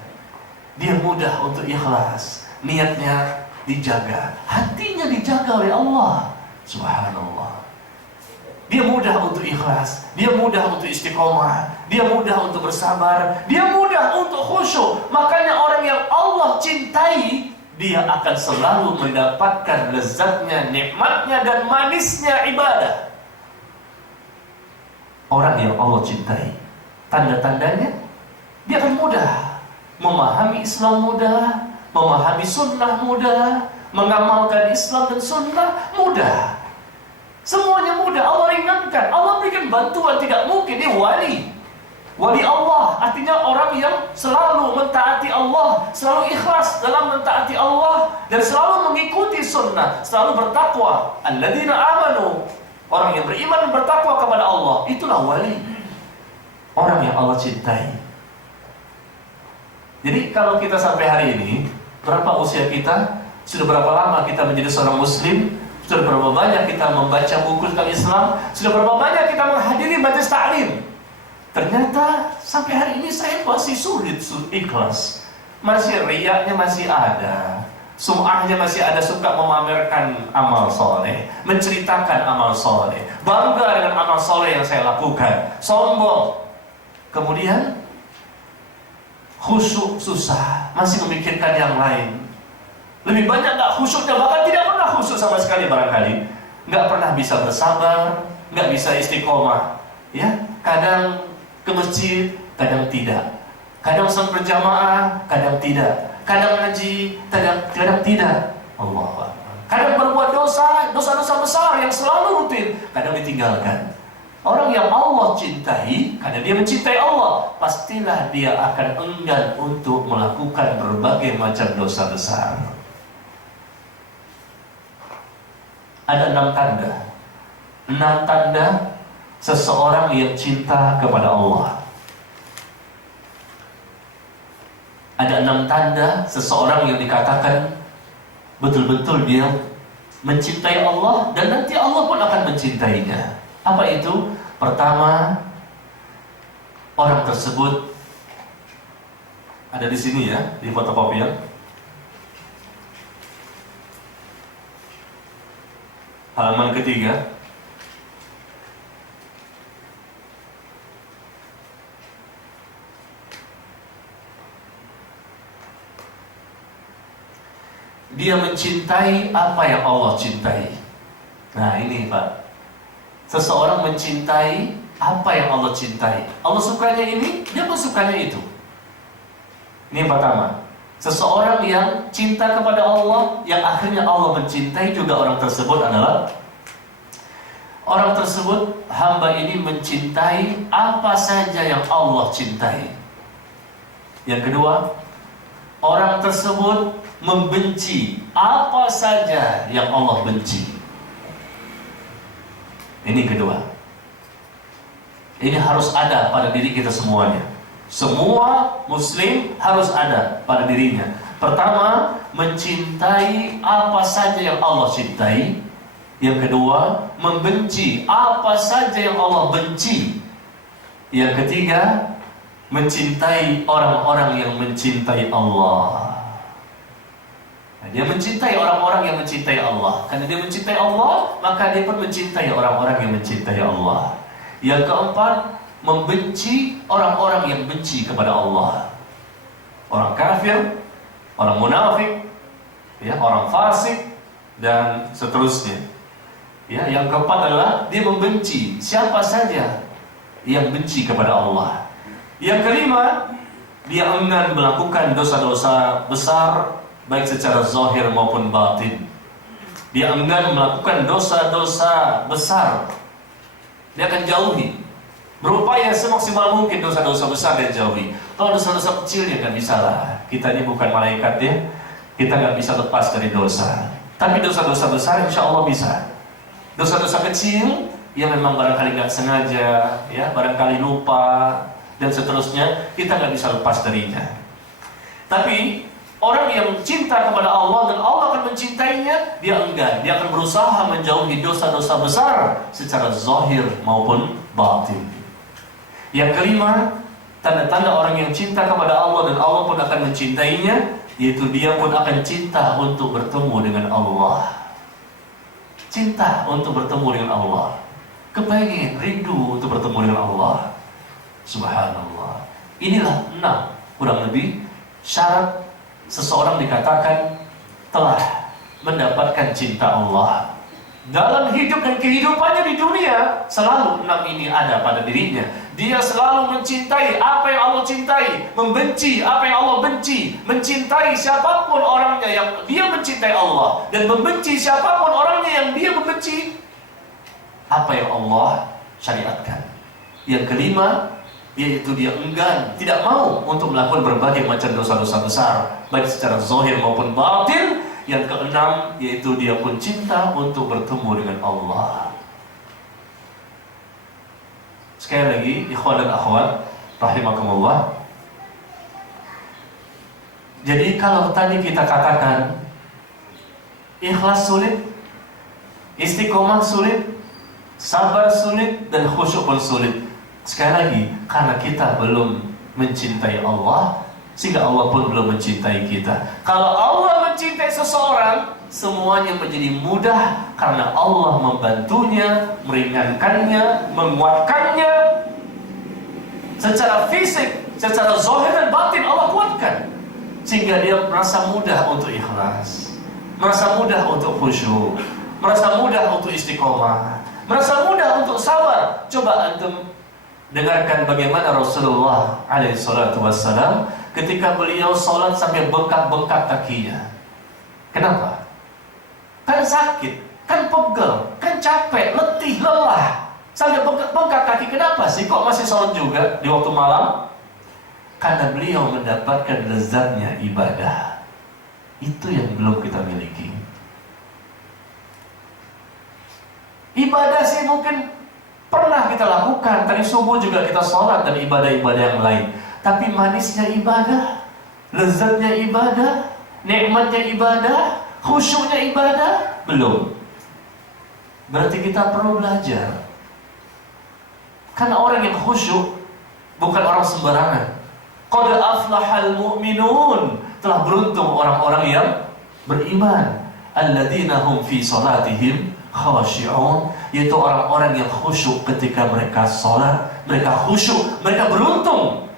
Dia mudah untuk ikhlas, niatnya dijaga, hatinya dijaga oleh Allah. Subhanallah. Dia mudah untuk ikhlas, dia mudah untuk istiqomah, dia mudah untuk bersabar, dia mudah untuk khusyuk. Makanya orang yang Allah cintai, dia akan selalu mendapatkan lezatnya, nikmatnya, dan manisnya ibadah. Orang yang Allah cintai, tanda-tandanya dia akan mudah memahami Islam, mudah memahami sunnah mudah, mengamalkan Islam dan sunnah mudah. Semuanya mudah, Allah ringankan, Allah berikan bantuan, tidak mungkin. Ini wali Allah, artinya orang yang selalu mentaati Allah, selalu ikhlas dalam mentaati Allah, dan selalu mengikuti sunnah, selalu bertakwa. Alladzina amanu, orang yang beriman dan bertakwa kepada Allah, itulah wali, orang yang Allah cintai. Jadi kalau kita sampai hari ini, berapa usia kita? Sudah berapa lama kita menjadi seorang muslim? Sudah berapa banyak kita membaca buku tentang Islam? Sudah berapa banyak kita menghadiri majelis taklim? Ternyata sampai hari ini saya masih sulit ikhlas. Masih riyaknya masih ada, sum'ahnya masih ada, suka memamerkan amal soleh, menceritakan amal soleh, bangga dengan amal soleh yang saya lakukan, sombong. Kemudian khusyuk susah, masih memikirkan yang lain. Lebih banyak gak khusyuknya, bahkan tidak pernah khusyuk sama sekali barangkali. Gak pernah bisa bersabar, gak bisa istiqomah. Ya, kadang ke masjid, kadang tidak. Kadang sholat berjamaah, kadang tidak. Kadang ngaji, kadang tidak. Allah Akbar. Kadang berbuat dosa-dosa besar yang selalu rutin, kadang ditinggalkan. Orang yang Allah cintai, karena dia mencintai Allah, pastilah dia akan enggan untuk melakukan berbagai macam dosa besar. Ada 6 tanda. 6 tanda seseorang yang cinta kepada Allah. Ada 6 tanda seseorang yang dikatakan betul-betul dia mencintai Allah, dan nanti Allah pun akan mencintainya. Apa itu? Pertama, orang tersebut ada di sini ya, di fotokopian. Halaman ketiga. Dia mencintai apa yang Allah cintai. Nah ini Pak, seseorang mencintai apa yang Allah cintai. Allah sukanya ini, dia pun sukanya itu. Ini yang pertama. Seseorang yang cinta kepada Allah, yang akhirnya Allah mencintai juga orang tersebut adalah orang tersebut, hamba ini mencintai apa saja yang Allah cintai. Yang kedua, orang tersebut membenci apa saja yang Allah benci. Ini kedua. Ini harus ada pada diri kita semuanya. Semua muslim harus ada pada dirinya. Pertama, mencintai apa saja yang Allah cintai. Yang kedua, membenci apa saja yang Allah benci. Yang ketiga, mencintai orang-orang yang mencintai Allah. Nah, dia mencintai orang-orang yang mencintai Allah. Karena dia mencintai Allah, maka dia pun mencintai orang-orang yang mencintai Allah. Yang keempat, membenci orang-orang yang benci kepada Allah. Orang kafir, orang munafik, ya, orang fasik, dan seterusnya. Ya, yang keempat adalah dia membenci siapa saja yang benci kepada Allah. Yang kelima, dia enggan melakukan dosa-dosa besar, baik secara zahir maupun batin. Dia enggan melakukan dosa-dosa besar. Dia akan jauhi, berupaya semaksimal mungkin dosa-dosa besar dia jauhi. Kalau dosa-dosa kecil dia nggak bisa lah. Kita ini bukan malaikat ya, kita nggak bisa lepas dari dosa. Tapi dosa-dosa besar insya Allah bisa. Dosa-dosa kecil yang memang barangkali nggak sengaja, ya barangkali lupa dan seterusnya, kita nggak bisa lepas darinya. Tapi orang yang cinta kepada Allah dan Allah akan mencintainya, dia enggan, dia akan berusaha menjauhi dosa-dosa besar secara zahir maupun batin. Yang kelima, tanda-tanda orang yang cinta kepada Allah dan Allah pun akan mencintainya, yaitu dia pun akan cinta untuk bertemu dengan Allah. Cinta untuk bertemu dengan Allah, kepengen, rindu untuk bertemu dengan Allah. Subhanallah. Inilah 6 kurang lebih syarat seseorang dikatakan telah mendapatkan cinta Allah. dalam hidup dan kehidupannya di dunia, selalu 6 ini ada pada dirinya. Dia selalu mencintai apa yang Allah cintai, membenci apa yang Allah benci, mencintai siapapun orangnya yang dia mencintai Allah, dan membenci siapapun orangnya yang dia membenci apa yang Allah syariatkan. Yang kelima, yaitu dia enggan, tidak mau untuk melakukan berbagai macam dosa-dosa besar, baik secara zahir maupun batin. Yang keenam, yaitu dia pun cinta untuk bertemu dengan Allah. Sekali lagi, ikhwan dan akhwat rahimakumullah. Jadi kalau tadi kita katakan ikhlas sulit, istiqomah sulit, sabar sulit, dan khusyuk pun sulit. Sekali lagi, karena kita belum mencintai Allah, sehingga Allah pun belum mencintai kita. Kalau Allah mencintai seseorang, semuanya menjadi mudah karena Allah membantunya, meringankannya, menguatkannya. Secara fisik, secara zahir dan batin Allah kuatkan, sehingga dia merasa mudah untuk ikhlas, merasa mudah untuk khusyuk, merasa mudah untuk istiqomah, merasa mudah untuk sabar. Coba antum dengarkan bagaimana Rasulullah alaihi salatu wassalam ketika beliau sholat sampai bengkak-bengkak kakinya. Kenapa? Kan sakit, kan pegel, kan capek, letih, lelah, sampai bengkak-bengkak kaki. Kenapa sih kok masih sholat juga di waktu malam? Karena beliau mendapatkan lezatnya ibadah. Itu yang belum kita miliki. Ibadah sih mungkin pernah kita lakukan. Tadi subuh juga kita sholat dan ibadah-ibadah yang lain. Tapi manisnya ibadah, lezatnya ibadah, nikmatnya ibadah, khusyuknya ibadah, belum. Berarti kita perlu belajar. Karena orang yang khusyuk bukan orang sembarangan. Qad aflahal mu'minun, telah beruntung orang-orang yang beriman. Alladzina hum fi salatihim khashi'un, yaitu orang-orang yang khusyuk ketika mereka sholat. Mereka khusyuk, mereka beruntung.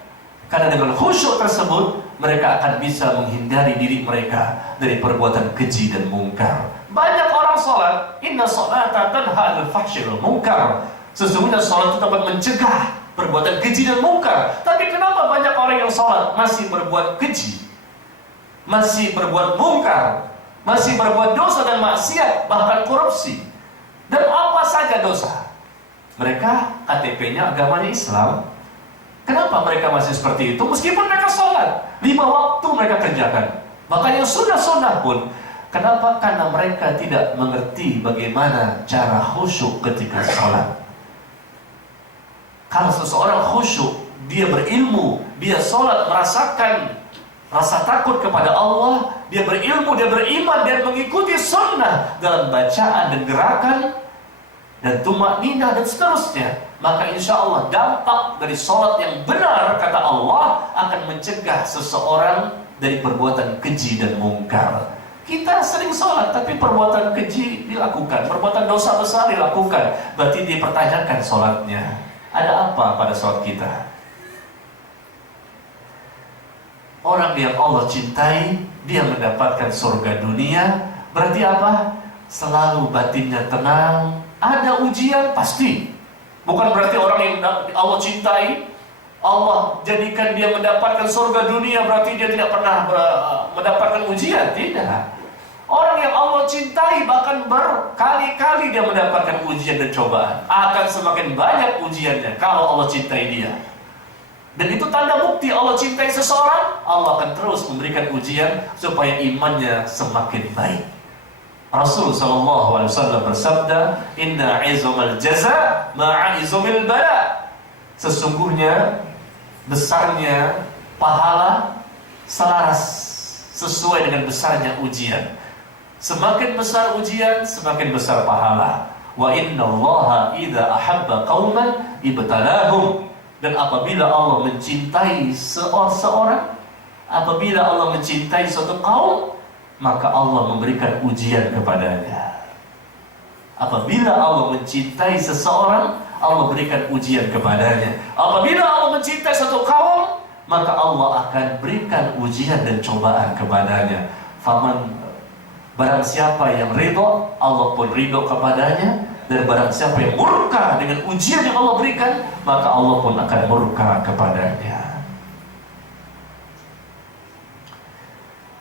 Karena dengan khusyuk tersebut, mereka akan bisa menghindari diri mereka dari perbuatan keji dan mungkar. Banyak orang sholat, inna sholata tanha 'anil fahsyi wal munkar. Sesungguhnya sholat itu dapat mencegah perbuatan keji dan mungkar. Tapi kenapa banyak orang yang sholat masih berbuat keji, masih berbuat mungkar, masih berbuat dosa dan maksiat, bahkan korupsi, dan apa saja dosa? Mereka KTP-nya agamanya Islam. Kenapa mereka masih seperti itu? Meskipun mereka sholat 5 waktu mereka kerjakan, bahkan yang sunnah-sunnah pun. Kenapa? Karena mereka tidak mengerti bagaimana cara khusyuk ketika sholat. Kalau seseorang khusyuk, dia berilmu, dia sholat merasakan rasa takut kepada Allah, dia berilmu, dia beriman, dan mengikuti sunnah dalam bacaan dan gerakan dan tumakninah dan seterusnya, maka insya Allah dampak dari sholat yang benar, kata Allah, akan mencegah seseorang dari perbuatan keji dan mungkar. Kita sering sholat tapi perbuatan keji dilakukan, perbuatan dosa besar dilakukan, berarti dipertanyakan sholatnya. Ada apa pada sholat kita? Orang yang Allah cintai, dia mendapatkan surga dunia. Berarti apa? Selalu batinnya tenang. Ada ujian pasti. Bukan berarti orang yang Allah cintai, Allah jadikan dia mendapatkan surga dunia, berarti dia tidak pernah mendapatkan ujian. Tidak. Orang yang Allah cintai bahkan berkali-kali dia mendapatkan ujian dan cobaan. Akan semakin banyak ujiannya kalau Allah cintai dia. Dan itu tanda bukti Allah cintai seseorang. Allah akan terus memberikan ujian supaya imannya semakin baik. Rasul sallallahu alaihi wasallam bersabda, "Inna 'izumal jaza ma'a 'izumil bala." Sesungguhnya besarnya pahala selaras sesuai dengan besarnya ujian. Semakin besar ujian, semakin besar pahala. Wa innallaha idza ahabba qauman ibtalahum. Dan apabila Allah mencintai seorang, apabila Allah mencintai suatu kaum, maka Allah memberikan ujian kepadanya. Apabila Allah mencintai seseorang, Allah berikan ujian kepadanya. Apabila Allah mencintai satu kaum, maka Allah akan berikan ujian dan cobaan kepadanya. Faman Barang siapa yang ridho, Allah pun ridho kepadanya. Dan barang siapa yang murka dengan ujian yang Allah berikan, maka Allah pun akan murka kepadanya.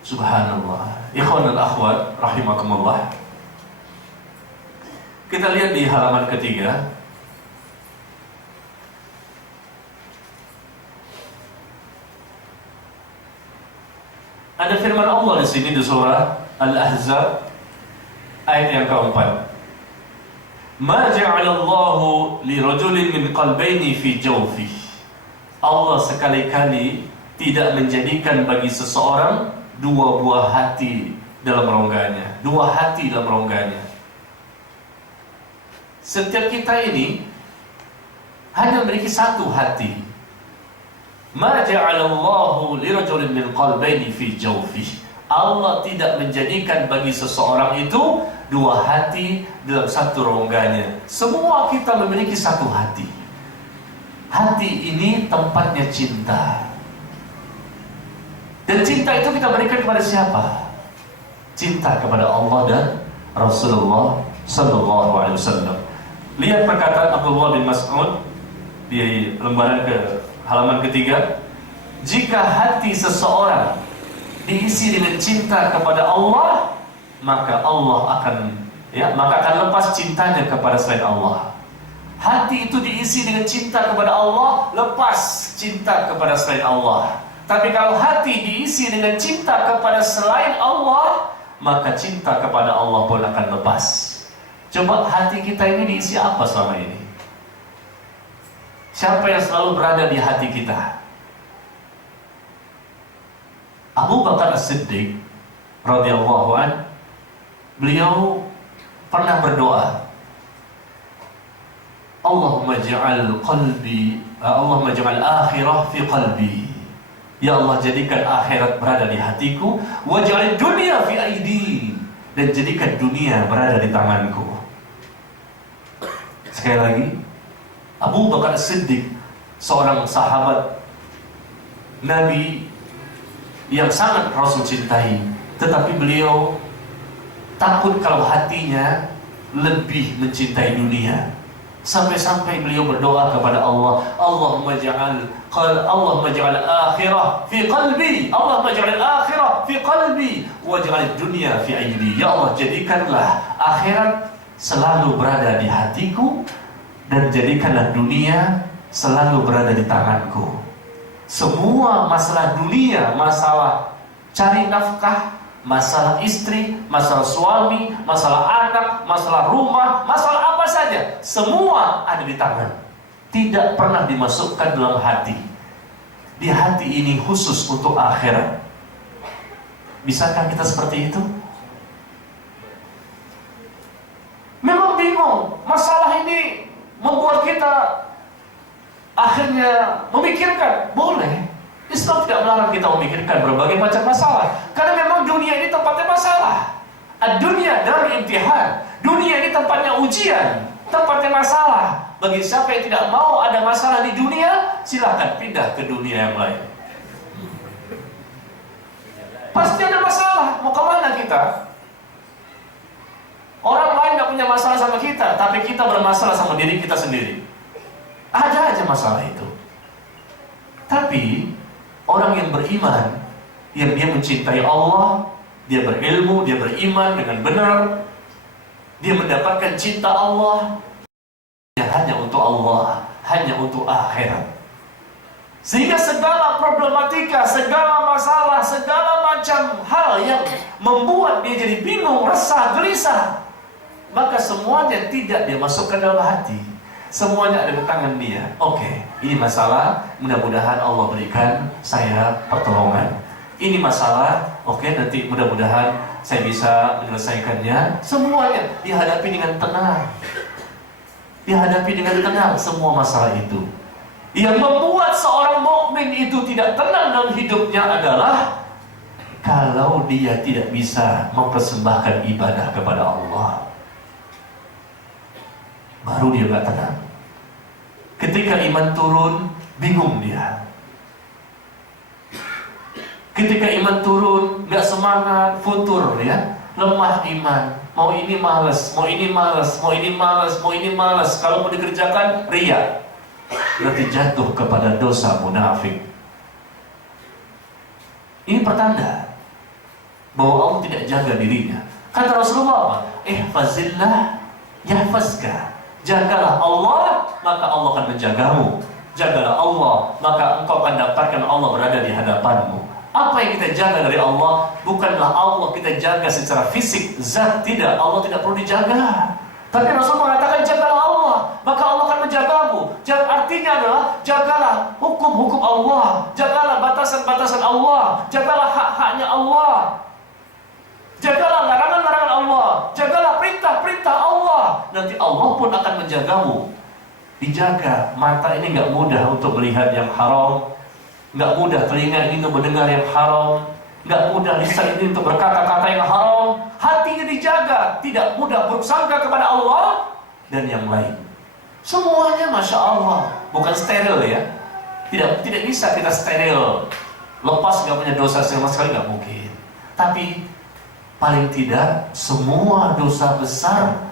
Subhanallah. Ikhwan dan akhwat rahimakumullah. Kita lihat di halaman ketiga. Ada firman Allah di sini di surah Al-Ahzab ayat yang keempat. Ma ja'alallahu li rajulin min qalbayni fi jawfihi. Allah sekali-kali tidak menjadikan bagi seseorang dua buah hati dalam rongganya. Dua hati dalam rongganya. Setiap kita ini hanya memiliki satu hati. Ma ja'alallahu li rajulin min qalbayni fi jawfihi. Allah tidak menjadikan bagi seseorang itu dua hati dalam satu rongganya. Semua kita memiliki satu hati. Hati ini tempatnya cinta. Dan cinta itu kita berikan kepada siapa? Cinta kepada Allah dan Rasulullah sallallahu alaihi wasallam. Lihat perkataan Abdullah bin Mas'ud di lembaran ke halaman ketiga. Jika hati seseorang diisi dengan cinta kepada Allah, maka Allah akan lepas cintanya kepada selain Allah. Hati itu diisi dengan cinta kepada Allah, lepas cinta kepada selain Allah. Tapi kalau hati diisi dengan cinta kepada selain Allah, maka cinta kepada Allah pun akan lepas. Coba hati kita ini diisi apa selama ini? Siapa yang selalu berada di hati kita? Abu Bakar As-Siddiq radhiyallahu an, beliau pernah berdoa, Allahumma ja'al akhirah fi qalbi. Ya Allah, jadikan akhirat berada di hatiku, waj'al dunya fi aidi, dan jadikan dunia berada di tanganku. Sekali lagi, Abu Bakar As-Siddiq, seorang sahabat Nabi yang sangat Rasul cintai, tetapi beliau takut kalau hatinya lebih mencintai dunia. Sampai-sampai beliau berdoa kepada Allah, Allahumma ja'al akhirah fi qalbi, Allahumma ja'al akhirah fi qalbi, waj'al dunya fi aidi. Ya Allah, jadikanlah akhirat selalu berada di hatiku, dan jadikanlah dunia selalu berada di tanganku. Semua masalah dunia, masalah cari nafkah, masalah istri, masalah suami, masalah anak, masalah rumah, masalah apa saja, semua ada di tangan. Tidak pernah dimasukkan dalam hati. Di hati ini khusus untuk akhirat. Bisakah kita seperti itu? Memang bingung. Masalah ini membuat kita akhirnya memikirkan. Boleh, Islam tidak melarang kita memikirkan berbagai macam masalah, karena memang dunia ini tempatnya masalah. Dunia darul imtihan, dunia ini tempatnya ujian, tempatnya masalah. Bagi siapa yang tidak mau ada masalah di dunia, silakan pindah ke dunia yang lain. Pasti ada masalah. Mau kemana kita? Orang lain tidak punya masalah sama kita, tapi kita bermasalah sama diri kita sendiri. Ada aja masalah itu. Tapi orang yang beriman, yang dia mencintai Allah, dia berilmu, dia beriman dengan benar, dia mendapatkan cinta Allah, hanya untuk Allah, hanya untuk akhirat. Sehingga segala problematika, segala masalah, segala macam hal yang membuat dia jadi bingung, resah, gelisah, maka semuanya tidak dia masukkan dalam hati. Semuanya ada di tangan dia. Oke, ini masalah, mudah-mudahan Allah berikan saya pertolongan. Ini masalah, oke, nanti mudah-mudahan saya bisa menyelesaikannya. Semuanya dihadapi dengan tenang. Dihadapi dengan tenang semua masalah itu. Yang membuat seorang mukmin itu tidak tenang dalam hidupnya adalah kalau dia tidak bisa mempersembahkan ibadah kepada Allah. Baru dia gak tenang. Ketika iman turun, bingung dia. Ketika iman turun, gak semangat, futur ya. lemah iman, mau ini malas, mau ini malas, mau ini malas, mau ini malas. Kalau mau dikerjakan, riya. Berarti jatuh kepada dosa munafik. Ini pertanda bahwa Allah tidak jaga dirinya. Kata Rasulullah apa? Ihfazillah yahfazka. Jagalah Allah, maka Allah akan menjagamu. Jagalah Allah, maka engkau akan dapatkan Allah berada di hadapanmu. Apa yang kita jaga dari Allah bukanlah Allah kita jaga secara fisik, zat, tidak. Allah tidak perlu dijaga. Tapi Rasul mengatakan jagalah Allah, maka Allah akan menjagamu. Artinya adalah jagalah hukum-hukum Allah, jagalah batasan-batasan Allah, jagalah hak-haknya Allah, jagalah larangan-larangan Allah, jagalah perintah-perintah Allah. Nanti Allah pun akan menjagamu. Dijaga, mata ini nggak mudah untuk melihat yang haram, nggak mudah telinga ini untuk mendengar yang haram, nggak mudah lisan ini untuk berkata-kata yang haram. Hatinya dijaga, tidak mudah bersangka kepada Allah dan yang lain. Semuanya Masya Allah, bukan steril ya. Tidak bisa kita steril, lepas nggak punya dosa sama sekali, nggak mungkin. Tapi paling tidak semua dosa besar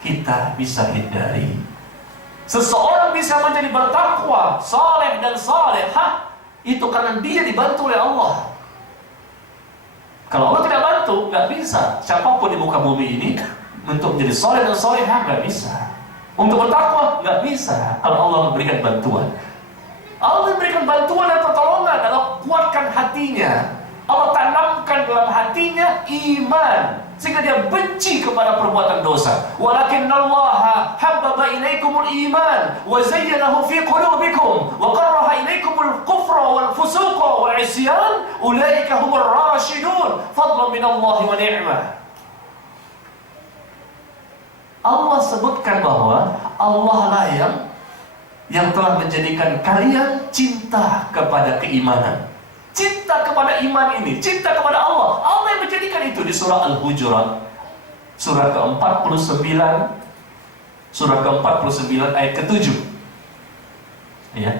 kita bisa hindari. Seseorang bisa menjadi bertakwa, saleh dan salehah itu karena dia dibantu oleh Allah. Kalau Allah tidak bantu, nggak bisa. Siapapun di muka bumi ini untuk menjadi saleh dan salehah nggak bisa. Untuk bertakwa nggak bisa kalau Allah memberikan bantuan. Allah memberikan bantuan dan pertolongan adalah kuatkan hatinya. Allah tanamkan dalam hatinya iman sehingga dia benci kepada perbuatan dosa. Walakinnallaha habbaba ilaikumul iman wa zayyanahu fi qulubikum wa karaha ilaikumul kufra wal fusuqa wal isyan ulaika humur rasyidun fadlan minallahi wa ni'mah. Allah sebutkan bahwa Allah lah yang telah menjadikan kalian cinta kepada keimanan. Cinta kepada iman ini, cinta kepada Allah. Allah yang menjadikan itu di surah Al-Hujurat, surah ke-49, surah ke-49 ayat ke-7. Ya.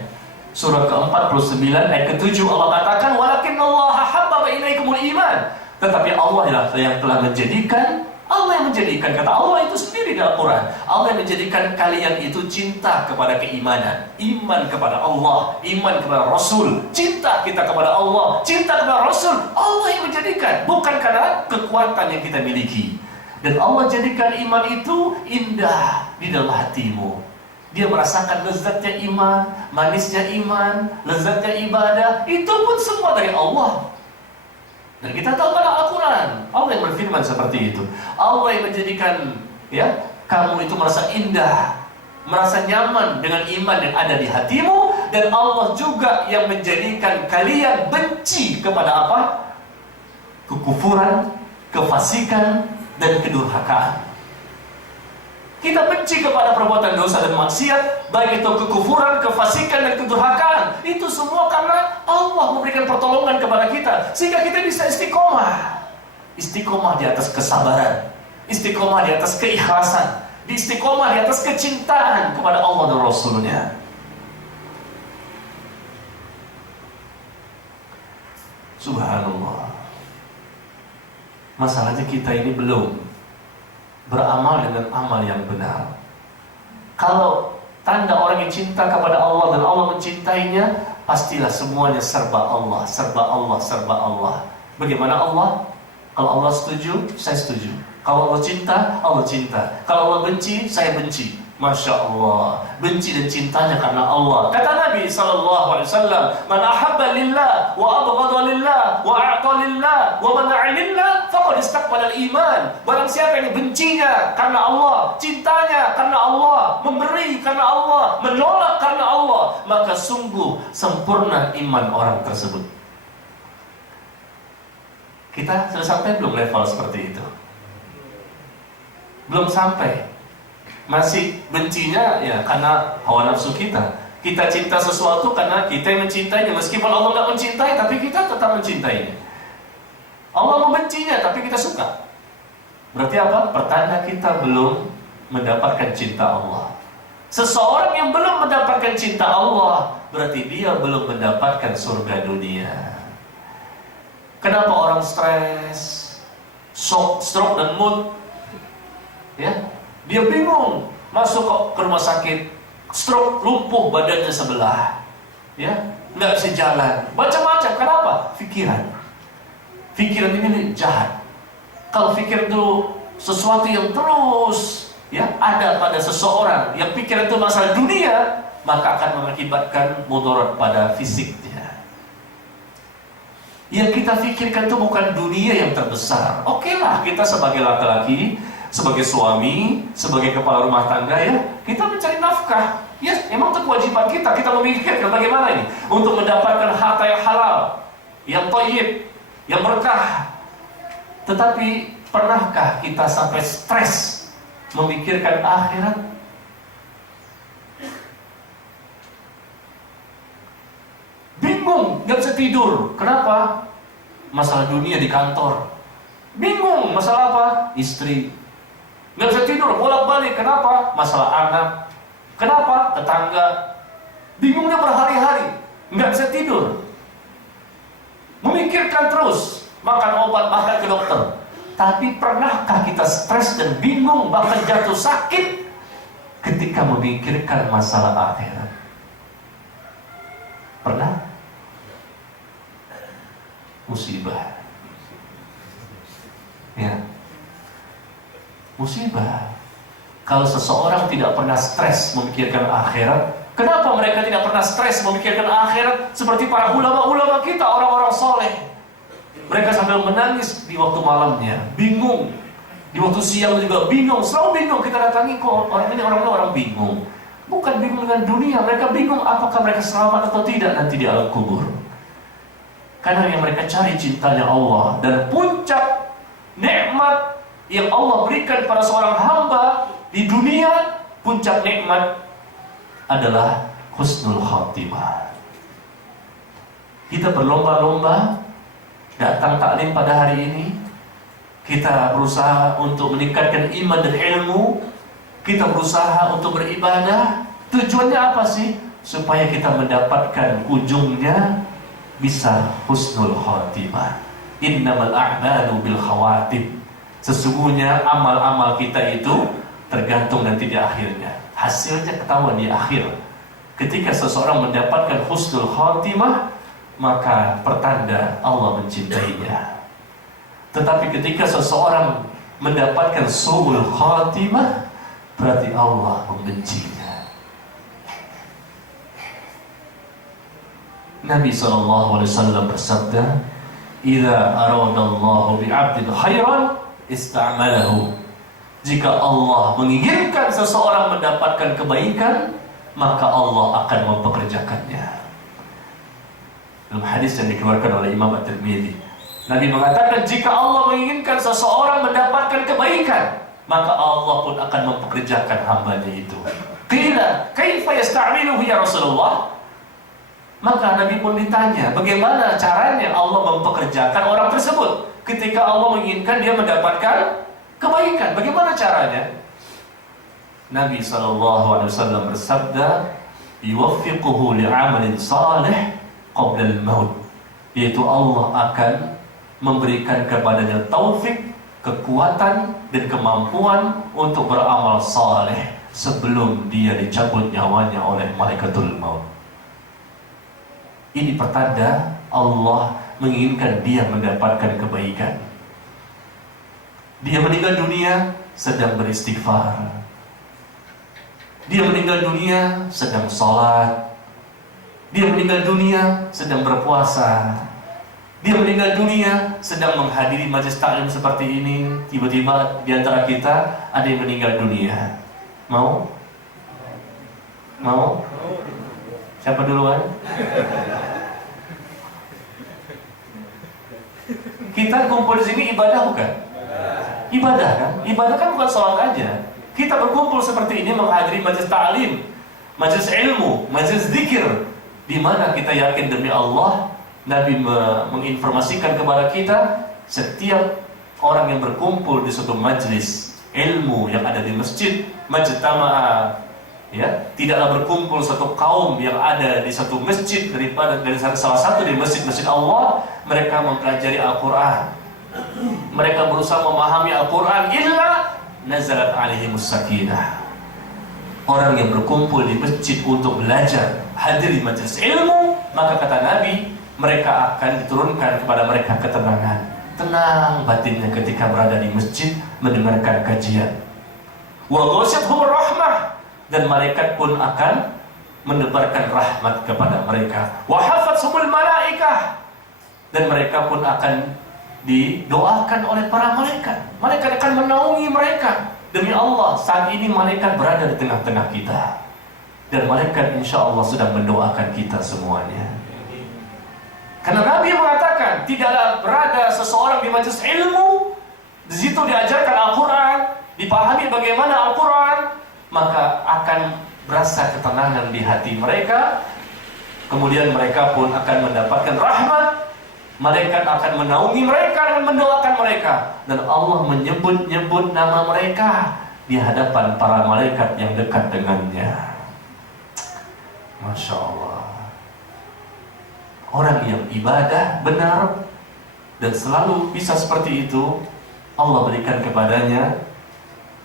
Surah ke-49 ayat ke-7 Allah katakan walakinnallaha habbaba ilaikumul iman. Tetapi Allah yang telah menjadikan, Allah yang menjadikan, kata Allah itu sendiri dalam Quran, Allah yang menjadikan kalian itu cinta kepada keimanan, iman kepada Allah, iman kepada Rasul, cinta kita kepada Allah, cinta kepada Rasul. Allah yang menjadikan, bukan karena kekuatan yang kita miliki. Dan Allah jadikan iman itu indah di dalam hatimu. Dia merasakan lezatnya iman, manisnya iman, lezatnya ibadah. Itu pun semua dari Allah. Dan kita tahu pada Al-Quran, Allah yang berfirman seperti itu. Allah yang menjadikan kamu itu merasa indah, merasa nyaman dengan iman yang ada di hatimu. Dan Allah juga yang menjadikan kalian benci kepada apa? Kekufuran, kefasikan, dan kedurhakaan. Kita benci kepada perbuatan dosa dan maksiat, baik itu kekufuran, kefasikan, dan kedurhakaan. Itu semua karena Allah memberikan pertolongan kepada kita, sehingga kita bisa istiqomah. Istiqomah di atas kesabaran, istiqomah di atas keikhlasan, istiqomah di atas kecintaan kepada Allah dan Rasulnya. Subhanallah. Masalahnya kita ini belum beramal dengan amal yang benar. Kalau tanda orang yang cinta kepada Allah dan Allah mencintainya, pastilah semuanya serba Allah, serba Allah, serba Allah. Bagaimana Allah? Kalau Allah setuju, saya setuju. Kalau Allah cinta, Allah cinta. Kalau Allah benci, saya benci. Masya Allah, benci dan cintanya karena Allah. Kata Nabi SAW, man ahabba lillah, wa abghadha lillah, wa a'ta lillah, wa mana'a lillah, faqad istaqbala al-iman. Barang siapa yang bencinya karena Allah, cintanya karena Allah, memberi karena Allah, menolak karena Allah, maka sungguh sempurna iman orang tersebut. Kita sudah sampai belum level seperti itu? Belum sampai. Masih bencinya ya karena hawa nafsu kita. Kita cinta sesuatu karena kita yang mencintainya. Meskipun Allah nggak mencintai, tapi kita tetap mencintainya. Allah membencinya, tapi kita suka. Berarti apa? Pertanda kita belum mendapatkan cinta Allah. Seseorang yang belum mendapatkan cinta Allah, berarti dia belum mendapatkan surga dunia. Kenapa orang stres? shock, stroke dan mood. Ya, dia bingung masuk ke rumah sakit, stroke, lumpuh badannya sebelah, ya, nggak bisa jalan, macam-macam. Kenapa? Pikiran ini jahat. Kalau pikir itu sesuatu yang terus ya ada pada seseorang, yang pikiran itu masalah dunia, maka akan mengakibatkan mudarat pada fisiknya. Yang kita pikirkan itu bukan dunia yang terbesar. Oke lah, kita sebagai laki-laki, sebagai suami, sebagai kepala rumah tangga, ya, kita mencari nafkah. Ya, memang itu kewajiban kita. Kita memikirkan bagaimana ini untuk mendapatkan harta yang halal, yang thayyib, yang berkah. Tetapi pernahkah kita sampai stres memikirkan akhirat? Bingung, gak bisa tidur. Kenapa? Masalah dunia di kantor. Bingung, masalah apa? Istri. Gak bisa tidur, bolak-balik. Kenapa? Masalah anak. Kenapa? Tetangga. Bingungnya berhari-hari, gak bisa tidur. Memikirkan terus, makan obat, makan ke dokter. Tapi pernahkah kita stres dan bingung, bahkan jatuh sakit ketika memikirkan masalah akhirat? Pernah? Musibah. Ya. Musibah. Kalau seseorang tidak pernah stres memikirkan akhirat, kenapa mereka tidak pernah stres memikirkan akhirat seperti para ulama-ulama kita, orang-orang soleh? Mereka sambil menangis di waktu malamnya, bingung. Di waktu siang juga bingung, selalu bingung. Kita datangi kok orang ini orang bingung. Bukan bingung dengan dunia, mereka bingung apakah mereka selamat atau tidak nanti di alam kubur. Karena yang mereka cari cintanya Allah, dan puncak nikmat yang Allah berikan pada seorang hamba di dunia, puncak nikmat adalah husnul khatimah. Kita berlomba-lomba datang taklim pada hari ini. Kita berusaha untuk meningkatkan iman dan ilmu. Kita berusaha untuk beribadah. Tujuannya apa sih? Supaya kita mendapatkan ujungnya bisa husnul khatimah. Innamal a'malu bil khawatim. Sesungguhnya amal-amal kita itu tergantung nanti di akhirnya. Hasilnya ketahuan di akhir. Ketika seseorang mendapatkan husnul khatimah, maka pertanda Allah mencintainya. Tetapi ketika seseorang mendapatkan su'ul khatimah, berarti Allah membencinya. Nabi SAW bersabda, "Idza aradallahu bi'abdin khairan ista'malahu." Jika Allah menginginkan seseorang mendapatkan kebaikan, maka Allah akan mempekerjakannya. Dalam hadis yang dikeluarkan oleh Imam At-Tirmidzi, Nabi mengatakan, jika Allah menginginkan seseorang mendapatkan kebaikan, maka Allah pun akan mempekerjakan hambanya itu. Qila, kaifa yasta'miluhu ya Rasulullah? Maka Nabi pun ditanya, bagaimana caranya Allah mempekerjakan orang tersebut ketika Allah menginginkan dia mendapatkan kebaikan? Bagaimana caranya? Nabi SAW bersabda, yuwaffiquhu li'amalin salih qabla al-maut. Yaitu Allah akan memberikan kepadanya taufik, kekuatan dan kemampuan untuk beramal saleh sebelum dia dicabut nyawanya oleh malaikatul maut. Ini pertanda Allah menginginkan dia mendapatkan kebaikan. Dia meninggal dunia sedang beristighfar. Dia meninggal dunia sedang sholat. Dia meninggal dunia sedang berpuasa. Dia meninggal dunia sedang menghadiri majelis taklim seperti ini. Tiba-tiba di antara kita ada yang meninggal dunia. Mau? Mau? Siapa duluan? Kita kumpul di sini ibadah bukan? Ibadah kan? Ibadah kan bukan sholat aja. Kita berkumpul seperti ini menghadiri majelis taklim, majelis ilmu, majelis zikir, di mana kita yakin demi Allah, Nabi menginformasikan kepada kita, setiap orang yang berkumpul di suatu majelis ilmu yang ada di masjid, majtama'a, ya, tidaklah berkumpul satu kaum yang ada di satu masjid dari salah satu di masjid-masjid Allah, mereka mempelajari Al-Quran, mereka berusaha memahami Al-Quran, illa nazalat alaihimus sakinah. Orang yang berkumpul di masjid untuk belajar, hadir di majelis ilmu, maka kata Nabi, mereka akan diturunkan kepada mereka ketenangan. Tenang batinnya ketika berada di masjid mendengarkan kajian. Wa ghasyiyatuhumur rahmah, dan malaikat pun akan menebarkan rahmat kepada mereka. Wa hafathumul malaikah, dan mereka pun akan didoakan oleh para malaikat. Malaikat akan menaungi mereka. Demi Allah, saat ini malaikat berada di tengah-tengah kita, dan malaikat insya Allah sedang mendoakan kita semuanya. Karena Nabi mengatakan, tidaklah berada seseorang di majelis ilmu, di situ diajarkan Al-Quran, dipahami bagaimana Al-Quran, maka akan berasa ketenangan di hati mereka. Kemudian mereka pun akan mendapatkan rahmat. Malaikat akan menaungi mereka dan mendoakan mereka, dan Allah menyebut-nyebut nama mereka di hadapan para malaikat yang dekat dengannya. Masya Allah. Orang yang ibadah benar dan selalu bisa seperti itu, Allah berikan kepadanya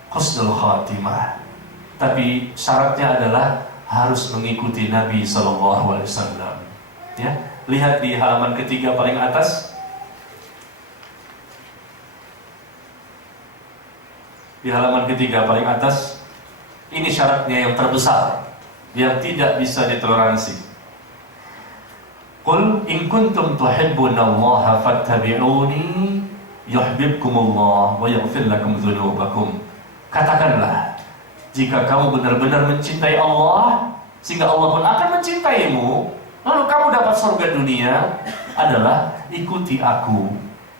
husnul khatimah. Tapi syaratnya adalah harus mengikuti Nabi SAW. Ya, lihat di halaman ketiga paling atas. Di halaman ketiga paling atas, ini syaratnya yang terbesar, yang tidak bisa ditoleransi. Qul in kuntum tuhibbunallaha fattabi'uni yuhibbukumullah wa yaghfir lakum dzunubakum. Katakanlah, jika kamu benar-benar mencintai Allah, sehingga Allah pun akan mencintaimu, lalu kamu dapat surga dunia, adalah ikuti aku,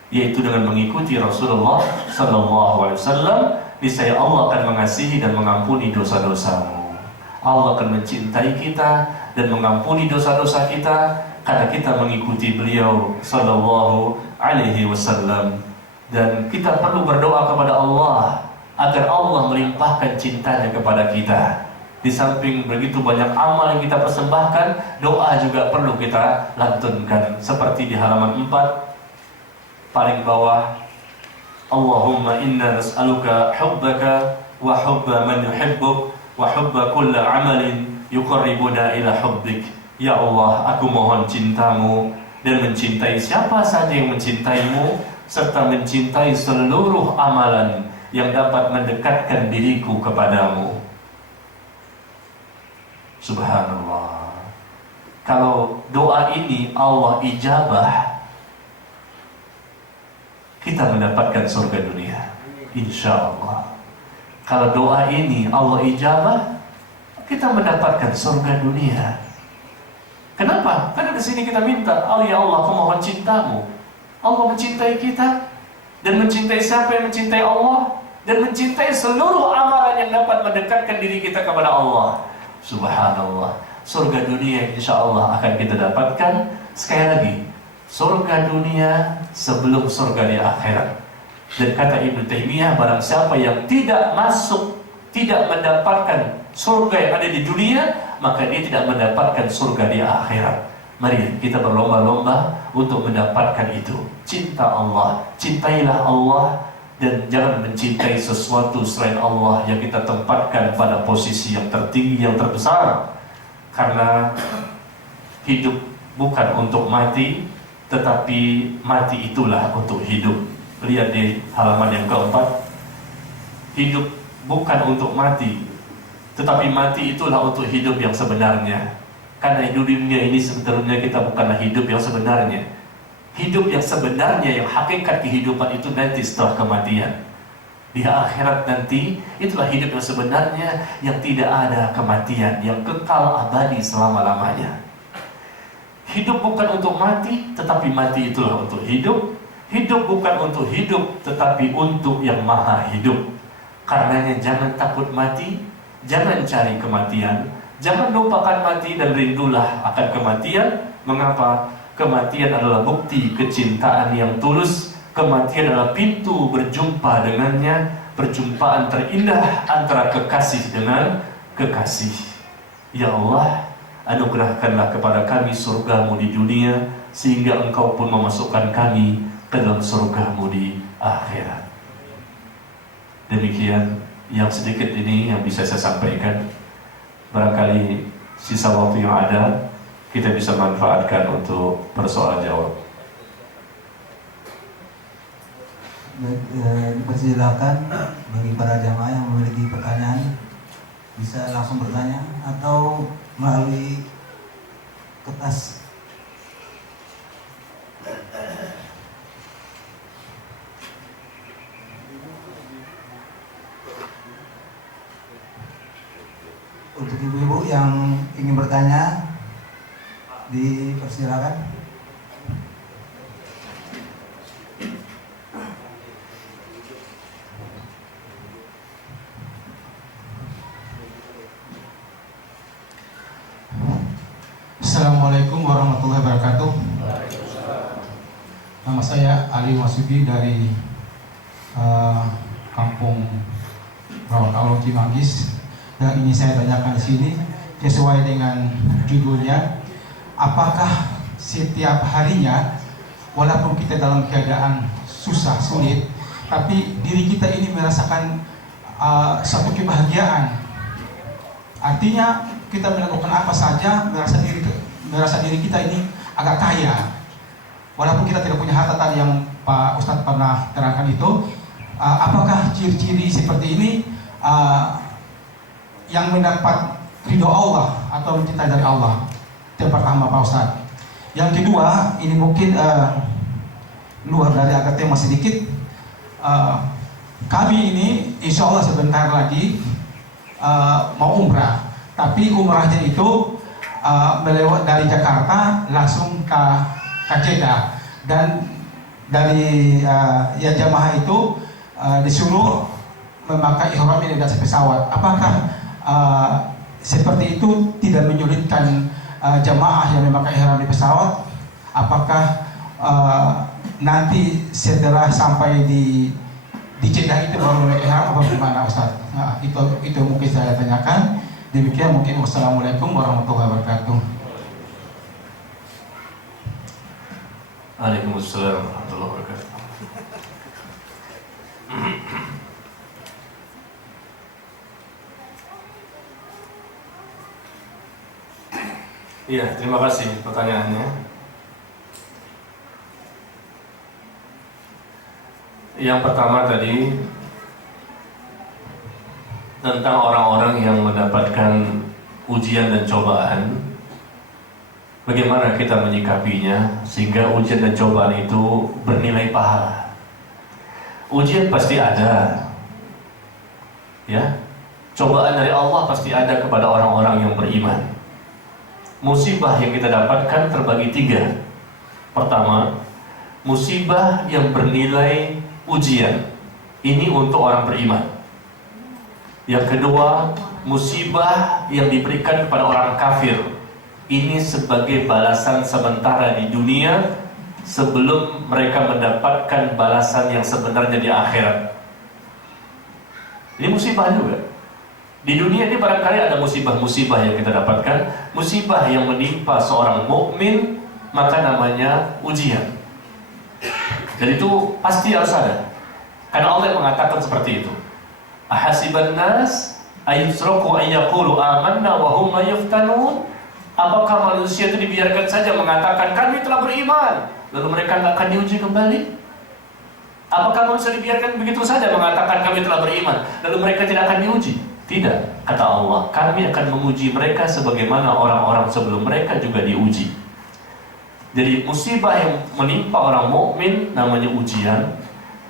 yaitu dengan mengikuti Rasulullah SAW. Niscaya Allah akan mengasihi dan mengampuni dosa-dosamu. Allah akan mencintai kita dan mengampuni dosa-dosa kita karena kita mengikuti beliau Sallallahu Alaihi Wasallam. Dan kita perlu berdoa kepada Allah agar Allah melimpahkan cintanya kepada kita. Di samping begitu banyak amal yang kita persembahkan, doa juga perlu kita lantunkan. Seperti di halaman 4 paling bawah, Allahumma inna nas'aluka hubbaka wa hubba man yuhibbuk wa hubba kulla amalin yuqarribuna ila hubbik. Ya Allah, aku mohon cintamu dan mencintai siapa saja yang mencintaimu, serta mencintai seluruh amalan yang dapat mendekatkan diriku kepadamu. Subhanallah. Kalau doa ini Allah ijabah, kita mendapatkan surga dunia, insya Allah. Kalau doa ini Allah ijabah, kita mendapatkan surga dunia. Kenapa? Karena di sini kita minta, oh ya Allah, aku mohon cintamu. Allah mencintai kita, dan mencintai siapa yang mencintai Allah, dan mencintai seluruh amalan yang dapat mendekatkan diri kita kepada Allah. Subhanallah. Surga dunia insya Allah akan kita dapatkan. Sekali lagi, surga dunia sebelum surga di akhirat. Dan kata Ibnu Taimiyah, barang siapa yang tidak masuk, tidak mendapatkan surga yang ada di dunia, maka dia tidak mendapatkan surga di akhirat. Mari kita berlomba-lomba untuk mendapatkan itu. Cinta Allah, cintailah Allah, dan jangan mencintai sesuatu selain Allah yang kita tempatkan pada posisi yang tertinggi, yang terbesar. Karena hidup bukan untuk mati, tetapi mati itulah untuk hidup. Lihat di halaman yang keempat. Hidup bukan untuk mati, tetapi mati itulah untuk hidup yang sebenarnya. Karena hidup dunia ini sebetulnya kita bukanlah hidup yang sebenarnya. Hidup yang sebenarnya, yang hakikat kehidupan itu nanti setelah kematian. Di akhirat nanti, itulah hidup yang sebenarnya, yang tidak ada kematian, yang kekal abadi selama-lamanya. Hidup bukan untuk mati, tetapi mati itulah untuk hidup. Hidup bukan untuk hidup, tetapi untuk yang maha hidup. Karenanya jangan takut mati, jangan cari kematian, jangan lupakan mati dan rindulah akan kematian. Mengapa? Kematian adalah bukti kecintaan yang tulus. Kematian adalah pintu berjumpa dengannya, perjumpaan terindah antara kekasih dengan kekasih. Ya Allah, anugerahkanlah kepada kami surgamu di dunia, sehingga Engkau pun memasukkan kami ke dalam surgamu di akhirat. Demikian yang sedikit ini yang bisa saya sampaikan. Barangkali sisa waktu yang ada kita bisa manfaatkan untuk persoalan jawab. Dipersilakan bagi para jamaah yang memiliki pertanyaan bisa langsung bertanya atau melalui kertas. Untuk ibu-ibu yang ingin bertanya, dipersilakan. Assalamualaikum warahmatullahi wabarakatuh. Nama saya Ali Wasubi dari Kampung Rawakawang Cimanggis. Dan ini saya tanyakan di sini sesuai dengan judulnya, apakah setiap harinya walaupun kita dalam keadaan susah sulit, tapi diri kita ini merasakan satu kebahagiaan. Artinya kita melakukan apa saja merasa diri kita ini agak kaya, walaupun kita tidak punya harta tadi yang Pak Ustadz pernah terangkan itu. Apakah ciri-ciri seperti ini yang mendapat ridho Allah atau mencintai dari Allah? Yang pertama Pak Ustadz. Yang kedua, ini mungkin luar dari agak tema sedikit. Kami ini insya Allah sebentar lagi mau umrah, tapi umrahnya itu melewat dari Jakarta langsung ke Jeddah, dan dari ya jamaah itu disuruh memakai ihram ini dari pesawat. Apakah seperti itu tidak menyulitkan jamaah yang memakai ihram di pesawat? Apakah nanti setelah sampai di Jeddah itu baru memakai ihram atau bagaimana Ustaz? Itu mungkin saya tanyakan. Demikian mungkin. Wassalamualaikum warahmatullahi wabarakatuh. Waalaikumsalam warahmatullahi wabarakatuh. Iya, terima kasih pertanyaannya. Yang pertama tadi tentang orang-orang yang mendapatkan ujian dan cobaan, bagaimana kita menyikapinya sehingga ujian dan cobaan itu bernilai pahala. Ujian pasti ada, ya. Cobaan dari Allah pasti ada kepada orang-orang yang beriman. Musibah yang kita dapatkan terbagi tiga. Pertama, musibah yang bernilai ujian. Ini untuk orang beriman. Yang kedua, musibah yang diberikan kepada orang kafir. Ini sebagai balasan sementara di dunia sebelum mereka mendapatkan balasan yang sebenarnya di akhirat. Ini musibah juga. Di dunia ini barangkali ada musibah-musibah yang kita dapatkan. Musibah yang menimpa seorang mukmin maka namanya ujian. Dan itu pasti harus ada. Karena Allah yang mengatakan seperti itu. Ahasiban nas ayusraku ayyaqulu amanna wa hum la yuftanun? Apakah manusia itu dibiarkan saja mengatakan kami telah beriman, lalu mereka tidak akan diuji kembali? Apakah manusia dibiarkan begitu saja mengatakan kami telah beriman, lalu mereka tidak akan diuji? Tidak, kata Allah, kami akan menguji mereka sebagaimana orang-orang sebelum mereka juga diuji. Jadi musibah yang menimpa orang mukmin namanya ujian.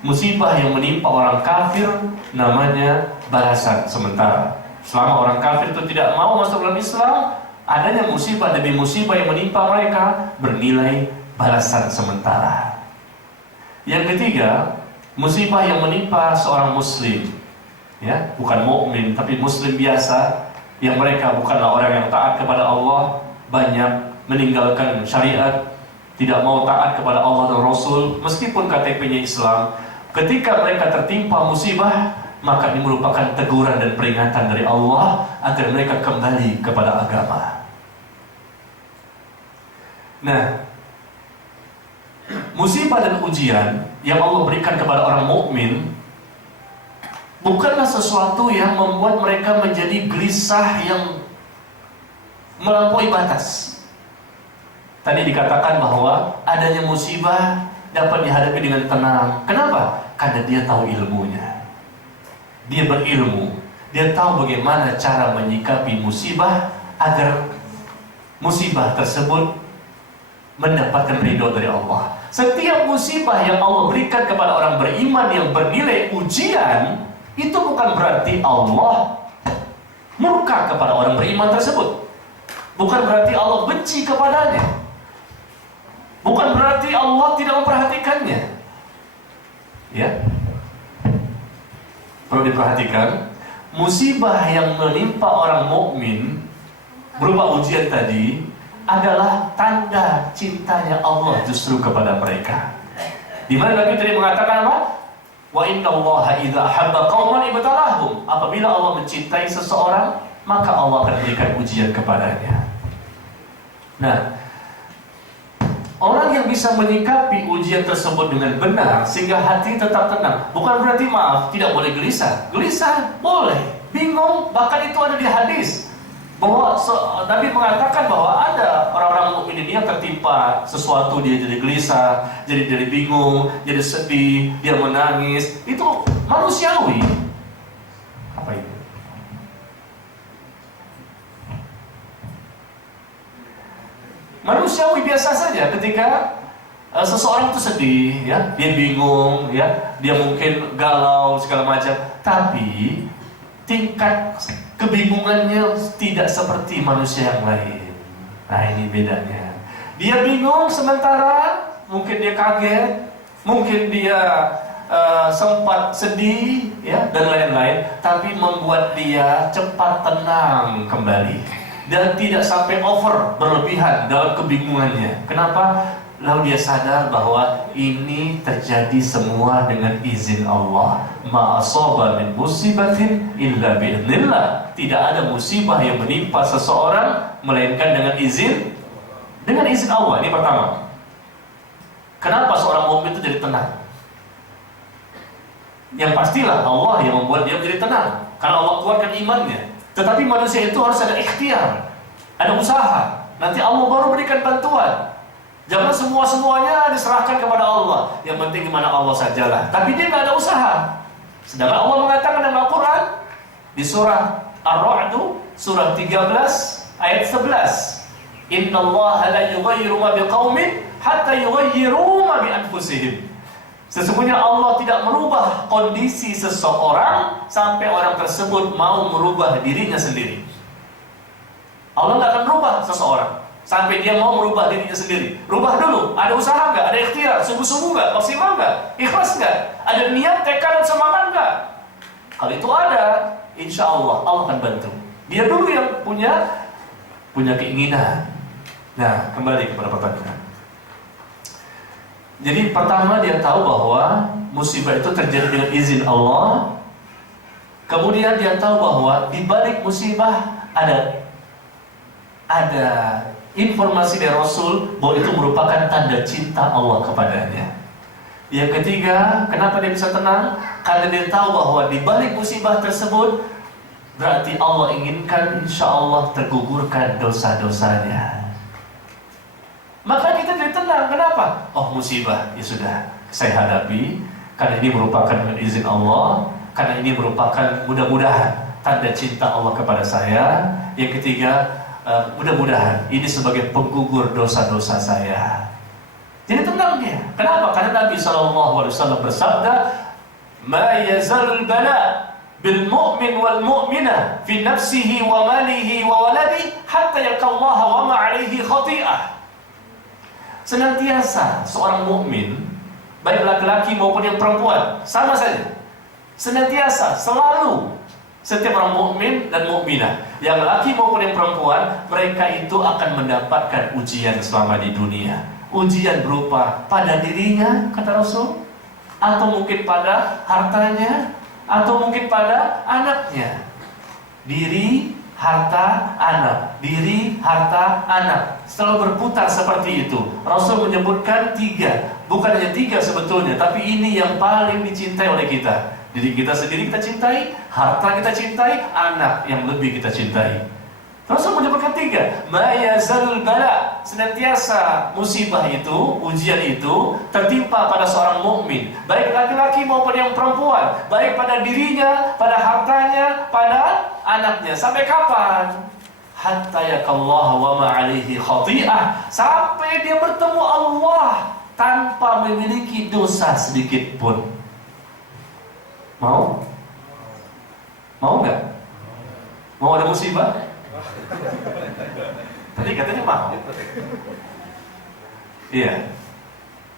Musibah yang menimpa orang kafir namanya balasan sementara. Selama orang kafir itu tidak mau masuk dalam Islam, adanya musibah demi musibah yang menimpa mereka bernilai balasan sementara. Yang ketiga, musibah yang menimpa seorang muslim, ya, bukan mukmin tapi muslim biasa, yang mereka bukanlah orang yang taat kepada Allah, banyak meninggalkan syariat, tidak mau taat kepada Allah dan Rasul meskipun KTP-nya Islam. Ketika mereka tertimpa musibah, maka ini merupakan teguran dan peringatan dari Allah agar mereka kembali kepada agama. Nah, musibah dan ujian yang Allah berikan kepada orang mukmin bukanlah sesuatu yang membuat mereka menjadi gelisah yang melampaui batas. Tadi dikatakan bahwa adanya musibah dapat dihadapi dengan tenang. Kenapa? Karena dia tahu ilmunya. Dia berilmu. Dia tahu bagaimana cara menyikapi musibah agar musibah tersebut mendapatkan ridho dari Allah. Setiap musibah yang Allah berikan kepada orang beriman yang bernilai ujian, itu bukan berarti Allah murka kepada orang beriman tersebut. Bukan berarti Allah benci kepadanya. Bukan berarti Allah tidak memperhatikannya. Ya. Perlu diperhatikan, musibah yang menimpa orang mukmin berupa ujian tadi adalah tanda cintanya Allah justru kepada mereka. Di mana Nabi tadi mengatakan apa? Wa innallaha idza ahabba qauman ibtalahum. Apabila Allah mencintai seseorang, maka Allah akan berikan ujian kepadanya. Nah, orang yang bisa menyikapi ujian tersebut dengan benar sehingga hati tetap tenang, bukan berarti maaf tidak boleh gelisah. Gelisah boleh, bingung, bahkan itu ada di hadis bahwa Nabi mengatakan bahwa ada orang-orang mukmin ini yang tertimpa sesuatu, dia jadi gelisah, jadi bingung, jadi sedih, dia menangis. Itu manusiawi. Apa itu? Manusiawi biasa saja ketika seseorang itu sedih, ya, dia bingung, ya, dia mungkin galau segala macam, tapi tingkat kebingungannya tidak seperti manusia yang lain. Nah, ini bedanya. Dia bingung sementara, mungkin dia kaget, mungkin dia sempat sedih, ya, dan lain-lain, tapi membuat dia cepat tenang kembali dan tidak sampai over berlebihan dalam kebingungannya. Kenapa? Lalu dia sadar bahwa ini terjadi semua dengan izin Allah. Ma asaba min musibatin illa bi'idznillah. Tidak ada musibah yang menimpa seseorang melainkan dengan izin Allah. Ini pertama. Kenapa seorang mukmin itu jadi tenang? Yang pastilah Allah yang membuat dia menjadi tenang, karena Allah kuatkan imannya. Tetapi manusia itu harus ada ikhtiar, ada usaha. Nanti Allah baru berikan bantuan. Jangan semuanya diserahkan kepada Allah. Yang penting gimana Allah sajalah. Tapi dia nggak ada usaha. Sedangkan Allah mengatakan dalam Al-Quran di surah Ar-Ra'd, surah 13 ayat 11, Innallaha la yughayyiru ma biqaumin hatta yughayyiru ma bi anfusihim. Sesungguhnya Allah tidak merubah kondisi seseorang sampai orang tersebut mau merubah dirinya sendiri. Allah nggak akan merubah seseorang sampai dia mau merubah dirinya sendiri. Rubah dulu, ada usaha nggak? Ada ikhtiar, sungguh-sungguh nggak? Maksimal nggak? Ikhlas nggak? Ada niat, tekad, dan semangat nggak? Kalau itu ada, insya Allah akan bantu. Dia dulu yang punya keinginan. Nah, kembali kepada pertanyaan. Jadi pertama dia tahu bahwa musibah itu terjadi dengan izin Allah. Kemudian dia tahu bahwa di balik musibah ada informasi dari Rasul bahwa itu merupakan tanda cinta Allah kepadanya. Yang ketiga, kenapa dia bisa tenang? Karena dia tahu bahwa di balik musibah tersebut berarti Allah inginkan insya Allah tergugurkan dosa-dosanya. Maka kita jadi tenang. Kenapa? Oh, musibah, ya sudah, saya hadapi karena ini merupakan izin Allah, karena ini merupakan mudah-mudahan tanda cinta Allah kepada saya. Yang ketiga, mudah-mudahan ini sebagai penggugur dosa-dosa saya. Jadi tenang dia. Kenapa? Karena Nabi SAW bersabda, "Ma yazal bala bil mu'min wal mu'minah fi nafsihi wa malihi wa waladi hatta yalqallaha wa ma 'alaihi khati'ah." Senantiasa seorang mukmin, baik laki-laki maupun yang perempuan, sama saja. Senantiasa, selalu setiap orang mukmin dan mukminah, yang laki maupun yang perempuan, mereka itu akan mendapatkan ujian selama di dunia. Ujian berupa pada dirinya, kata Rasul, atau mungkin pada hartanya, atau mungkin pada anaknya. Diri, harta, anak. Diri, harta, anak. Selalu berputar seperti itu. Rasul menyebutkan 3. Bukan hanya 3 sebetulnya, tapi ini yang paling dicintai oleh kita. Diri kita sendiri kita cintai, harta kita cintai, anak yang lebih kita cintai. Rasul menyebutkan 3. Ma yazalul bala, senantiasa musibah itu, ujian itu tertimpa pada seorang mukmin, baik laki-laki maupun yang perempuan, baik pada dirinya, pada hartanya, pada anaknya. Sampai kapan? Hatta yakallahu wa ma alaihi khati'ah, sampai dia bertemu Allah tanpa memiliki dosa sedikit pun. Mau? Mau nggak? Mau ada musibah? Tadi katanya mau. Iya.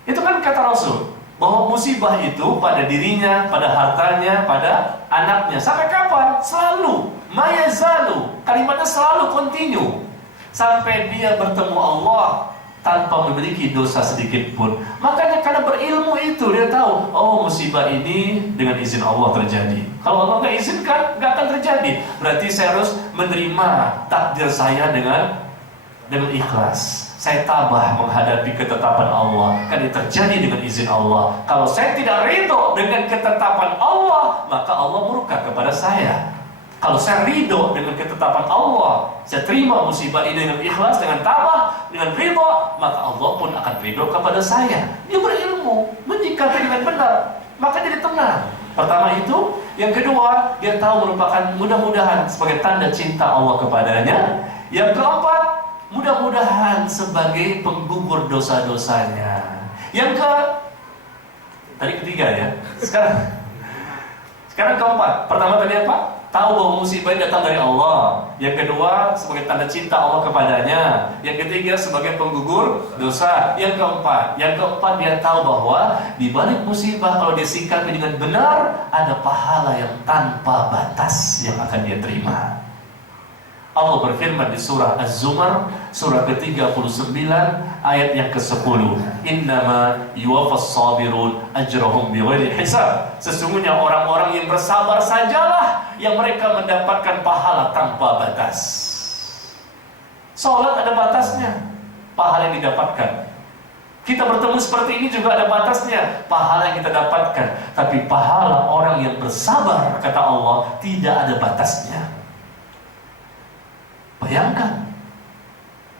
Itu kan kata Rasul, bahwa musibah itu pada dirinya, pada hartanya, pada anaknya. Sampai kapan? Selalu. Mayazalu. Kalimatnya selalu continue. Sampai dia bertemu Allah tanpa memiliki dosa sedikit pun. Makanya karena berilmu itu dia tahu, oh musibah ini dengan izin Allah terjadi. Kalau Allah nggak izinkan, nggak akan terjadi. Berarti saya harus menerima takdir saya dengan ikhlas. Saya tabah menghadapi ketetapan Allah, karena terjadi dengan izin Allah. Kalau saya tidak ridho dengan ketetapan Allah, maka Allah murka kepada saya. Kalau saya ridho dengan ketetapan Allah, saya terima musibah ini dengan ikhlas, dengan tabah, dengan ridho, maka Allah pun akan ridho kepada saya. Dia berilmu, menyikapi dengan benar, maka jadi tenang. Pertama itu. Yang kedua, dia tahu merupakan mudah-mudahan sebagai tanda cinta Allah kepadanya. Yang keempat, mudah-mudahan sebagai penggugur dosa-dosanya. Tadi ketiga ya. Sekarang keempat. Pertama tadi apa? Tahu bahwa musibah datang dari Allah. Yang kedua, sebagai tanda cinta Allah kepadanya. Yang ketiga, sebagai penggugur dosa. Yang keempat dia tahu bahwa di balik musibah kalau dia sikapi dengan benar, ada pahala yang tanpa batas yang akan dia terima. Allah berfirman di surah Az-Zumar, surah ke-39, ayat yang ke-10. Innama yuwaffas sabirun ajrahum bighairi hisab. Sesungguhnya orang-orang yang bersabar sajalah yang mereka mendapatkan pahala tanpa batas. Salat ada batasnya, pahala yang didapatkan. Kita bertemu seperti ini juga ada batasnya, pahala yang kita dapatkan. Tapi pahala orang yang bersabar, kata Allah, tidak ada batasnya. Bayangkan,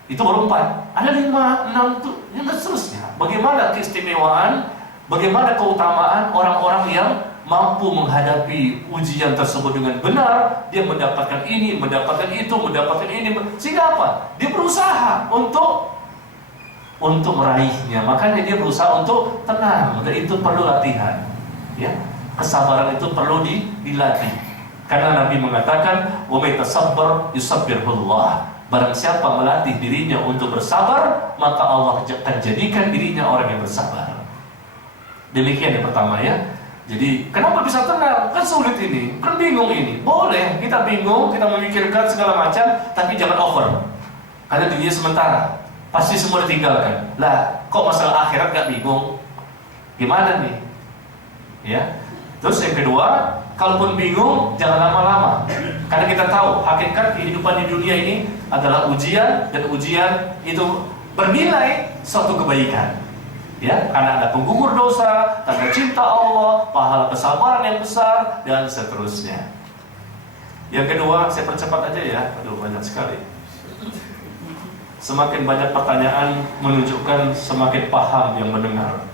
itu baru 4, ada 5, 6, dan seterusnya. Bagaimana keistimewaan, bagaimana keutamaan orang-orang yang mampu menghadapi ujian tersebut dengan benar. Dia mendapatkan ini, mendapatkan itu, mendapatkan ini. Sehingga apa? Dia berusaha untuk meraihnya. Makanya dia berusaha untuk tenang. Dan itu perlu latihan. Ya, kesabaran itu perlu dilatih. Karena Nabi mengatakan, "Wa may tasabbar yusabbirullah." Barang siapa melatih dirinya untuk bersabar, maka Allah akan jadikan dirinya orang yang bersabar. Demikian yang pertama ya. Jadi, kenapa bisa tenang? Kan sulit ini, kan bingung ini. Boleh, kita bingung, kita memikirkan segala macam, tapi jangan over. Karena dunia sementara, pasti semua ditinggalkan. Lah, kok masalah akhirat gak bingung? Gimana nih? Ya. Terus yang kedua, kalaupun bingung, jangan lama-lama. Karena kita tahu hakikat kehidupan di dunia ini adalah ujian, dan ujian itu bernilai suatu kebaikan. Ya, karena ada penggugur dosa, tanda cinta Allah, pahala kesabaran yang besar, dan seterusnya. Yang kedua, saya percepat aja ya. Aduh, banyak sekali. Semakin banyak pertanyaan menunjukkan semakin paham yang mendengar.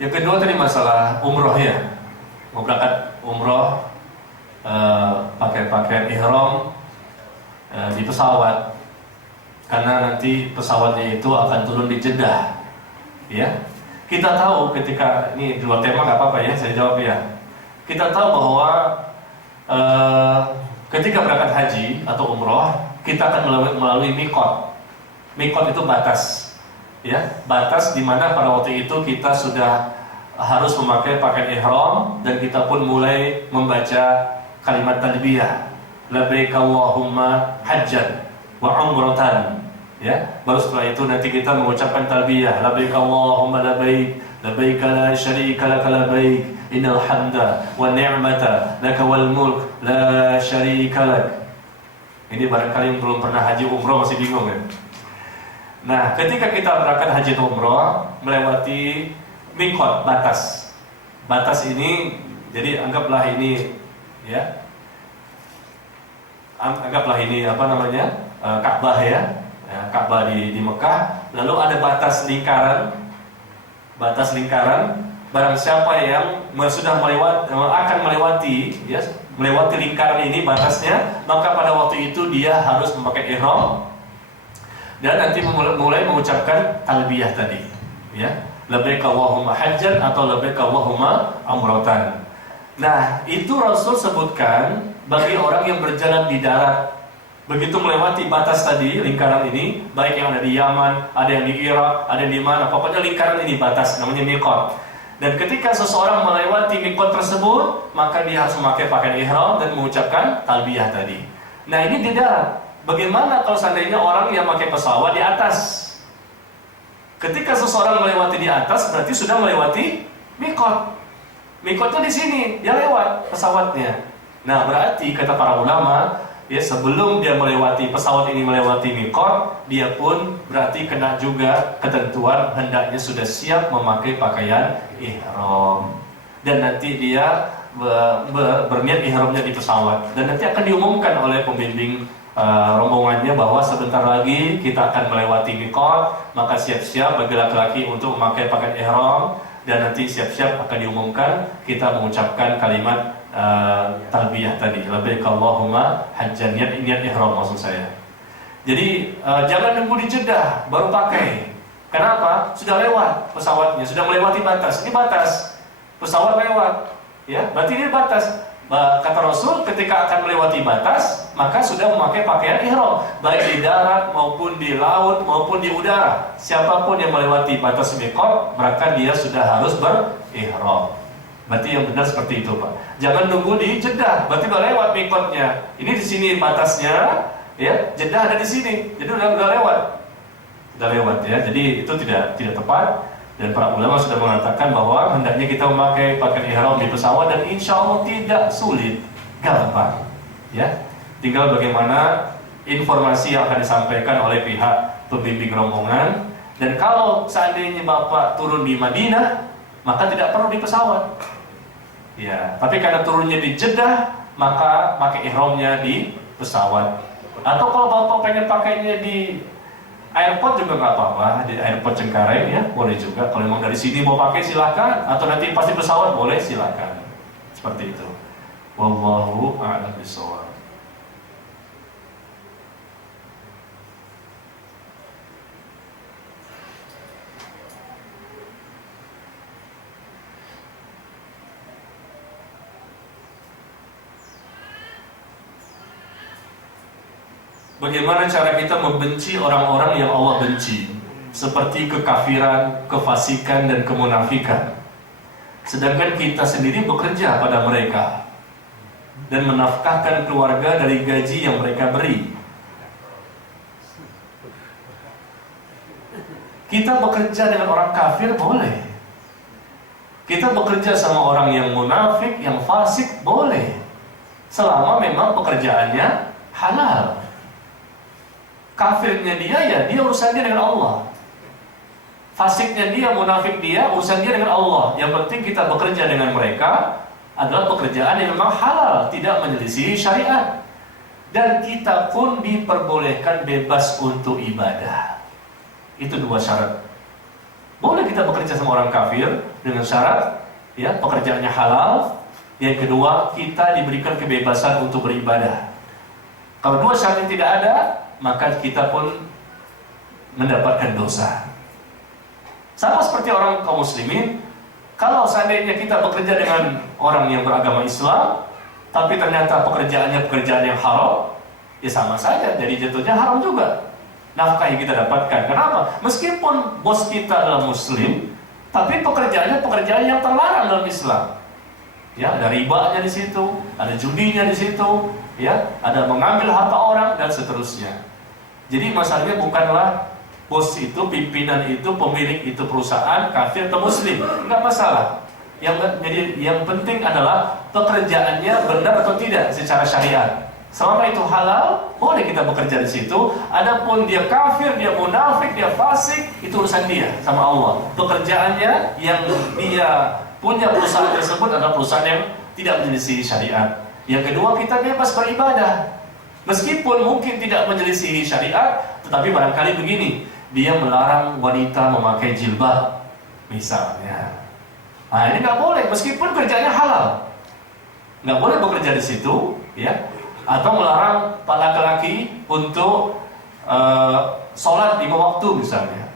Yang kedua tadi masalah umroh ya. Mau berangkat umroh, pakai pakaian ihram di pesawat. Karena nanti pesawatnya itu akan turun di Jeddah. Ya. Kita tahu ketika, ini di luar tema gak apa-apa ya, saya jawab ya. Kita tahu bahwa ketika berangkat haji atau umroh, kita akan melalui mikot. Mikot itu batas. Ya, batas di mana pada waktu itu kita sudah harus memakai pakaian ihram dan kita pun mulai membaca kalimat talbiyah, labbaik Allahumma hajjan wa umratan. Ya, baru setelah itu nanti kita mengucapkan talbiyah, labbaik Allahumma labbaik labbaik la syarika lak labbaik innal hamda wan ni'mata laka wal mulk la syarika lak. Ini barangkali yang belum pernah haji umroh masih bingung kan? Nah, ketika kita berangkat haji atau umroh melewati miqat, batas ini, jadi anggaplah ini ya, anggaplah ini apa namanya, Ka'bah ya, Ka'bah di Mekah. Lalu ada batas lingkaran. Barang siapa yang sudah akan melewati ya, melewati lingkaran ini batasnya, maka pada waktu itu dia harus memakai ihram dan nanti mulai mengucapkan talbiyah tadi ya, labbaik Allahumma hajjan atau labbaik Allahumma umratan. Nah, itu Rasul sebutkan bagi orang yang berjalan di darat. Begitu melewati batas tadi, lingkaran ini, baik yang ada di Yaman, ada yang di Irak, ada yang di mana, pokoknya lingkaran ini batas, namanya miqat. Dan ketika seseorang melewati miqat tersebut, maka dia harus memakai pakaian ihram dan mengucapkan talbiyah tadi. Nah, ini di darat. Bagaimana kalau seandainya orang yang pakai pesawat di atas? Ketika seseorang melewati di atas, berarti sudah melewati miqat. Miqatnya di sini, dia lewat pesawatnya. Nah, berarti kata para ulama, ya, sebelum dia melewati pesawat ini melewati miqat, dia pun berarti kena juga ketentuan hendaknya sudah siap memakai pakaian ihram. Dan nanti dia berniat ihramnya di pesawat. Dan nanti akan diumumkan oleh pembimbing rombongannya bahwa sebentar lagi kita akan melewati miqat, maka siap-siap bagi laki-laki untuk memakai pakaian ihram. Dan nanti siap-siap akan diumumkan kita mengucapkan kalimat talbiyah tadi, labbaik Allahumma hajjan, niat ihram maksud saya. Jadi jangan nunggu di Jeddah baru pakai. Kenapa? Sudah lewat pesawatnya, sudah melewati batas. Ini batas, pesawat lewat, ya, berarti ini batas. Kata Rasul, ketika akan melewati batas, maka sudah memakai pakaian ihram, baik di darat maupun di laut maupun di udara. Siapapun yang melewati batas miqat, maka dia sudah harus berihram. Berarti yang benar seperti itu, Pak. Jangan nunggu di Jeddah, berarti udah lewat miqatnya. Ini di sini batasnya, ya. Jeddah ada di sini, jadi udah lewat ya. Jadi itu tidak tepat. Dan para ulama sudah mengatakan bahwa hendaknya kita memakai pakaian ihram di pesawat, dan insya Allah tidak sulit, gampang. Ya, tinggal bagaimana informasi yang akan disampaikan oleh pihak pembimbing rombongan. Dan kalau seandainya Bapak turun di Madinah, maka tidak perlu di pesawat. Ya, tapi karena turunnya di Jeddah, maka pakai ihramnya di pesawat. Atau kalau Bapak pengen pakainya di airport juga nggak apa-apa, di airport Cengkareng ya, boleh juga. Kalau memang dari sini mau pakai silakan, atau nanti pasti pesawat boleh silakan. Seperti itu. Wallahu a'lam bishawab. Bagaimana cara kita membenci orang-orang yang Allah benci, seperti kekafiran, kefasikan, dan kemunafikan, sedangkan kita sendiri bekerja pada mereka dan menafkahkan keluarga dari gaji yang mereka beri. Kita bekerja dengan orang kafir boleh, kita bekerja sama orang yang munafik, yang fasik boleh, selama memang pekerjaannya halal. Kafirnya dia, ya dia urusannya dengan Allah. Fasiknya dia, munafik dia, urusan dia dengan Allah. Yang penting kita bekerja dengan mereka adalah pekerjaan yang memang halal, tidak menyelisihi syariat. Dan kita pun diperbolehkan bebas untuk ibadah. Itu dua syarat. Boleh kita bekerja sama orang kafir dengan syarat ya pekerjaannya halal. Yang kedua, kita diberikan kebebasan untuk beribadah. Kalau dua syarat ini tidak ada, maka kita pun mendapatkan dosa. Sama seperti orang kaum muslimin, kalau seandainya kita bekerja dengan orang yang beragama Islam, tapi ternyata pekerjaannya pekerjaan yang haram, ya sama saja, jadi jatuhnya haram juga nafkah yang kita dapatkan. Kenapa? Meskipun bos kita adalah muslim, tapi pekerjaannya pekerjaan yang terlarang dalam Islam. Ya, ada ribanya di situ, ada judinya di situ, ya, ada mengambil harta orang dan seterusnya. Jadi masalahnya bukan bos itu, pimpinan itu, pemilik itu perusahaan kafir atau muslim, nggak masalah. Yang penting adalah pekerjaannya benar atau tidak secara syariat. Selama itu halal, boleh kita bekerja di situ. Adapun dia kafir, dia munafik, dia fasik, itu urusan dia sama Allah. Pekerjaannya yang dia punya perusahaan tersebut adalah perusahaan yang tidak menyelisih syariat. Yang kedua, kita bebas beribadah. Meskipun mungkin tidak menyelisih syariat, tetapi barangkali begini, dia melarang wanita memakai jilbab, misalnya. Nah, ini nggak boleh, meskipun kerjanya halal. Nggak boleh bekerja di situ, ya. Atau melarang pak laki-laki untuk sholat 5 waktu misalnya.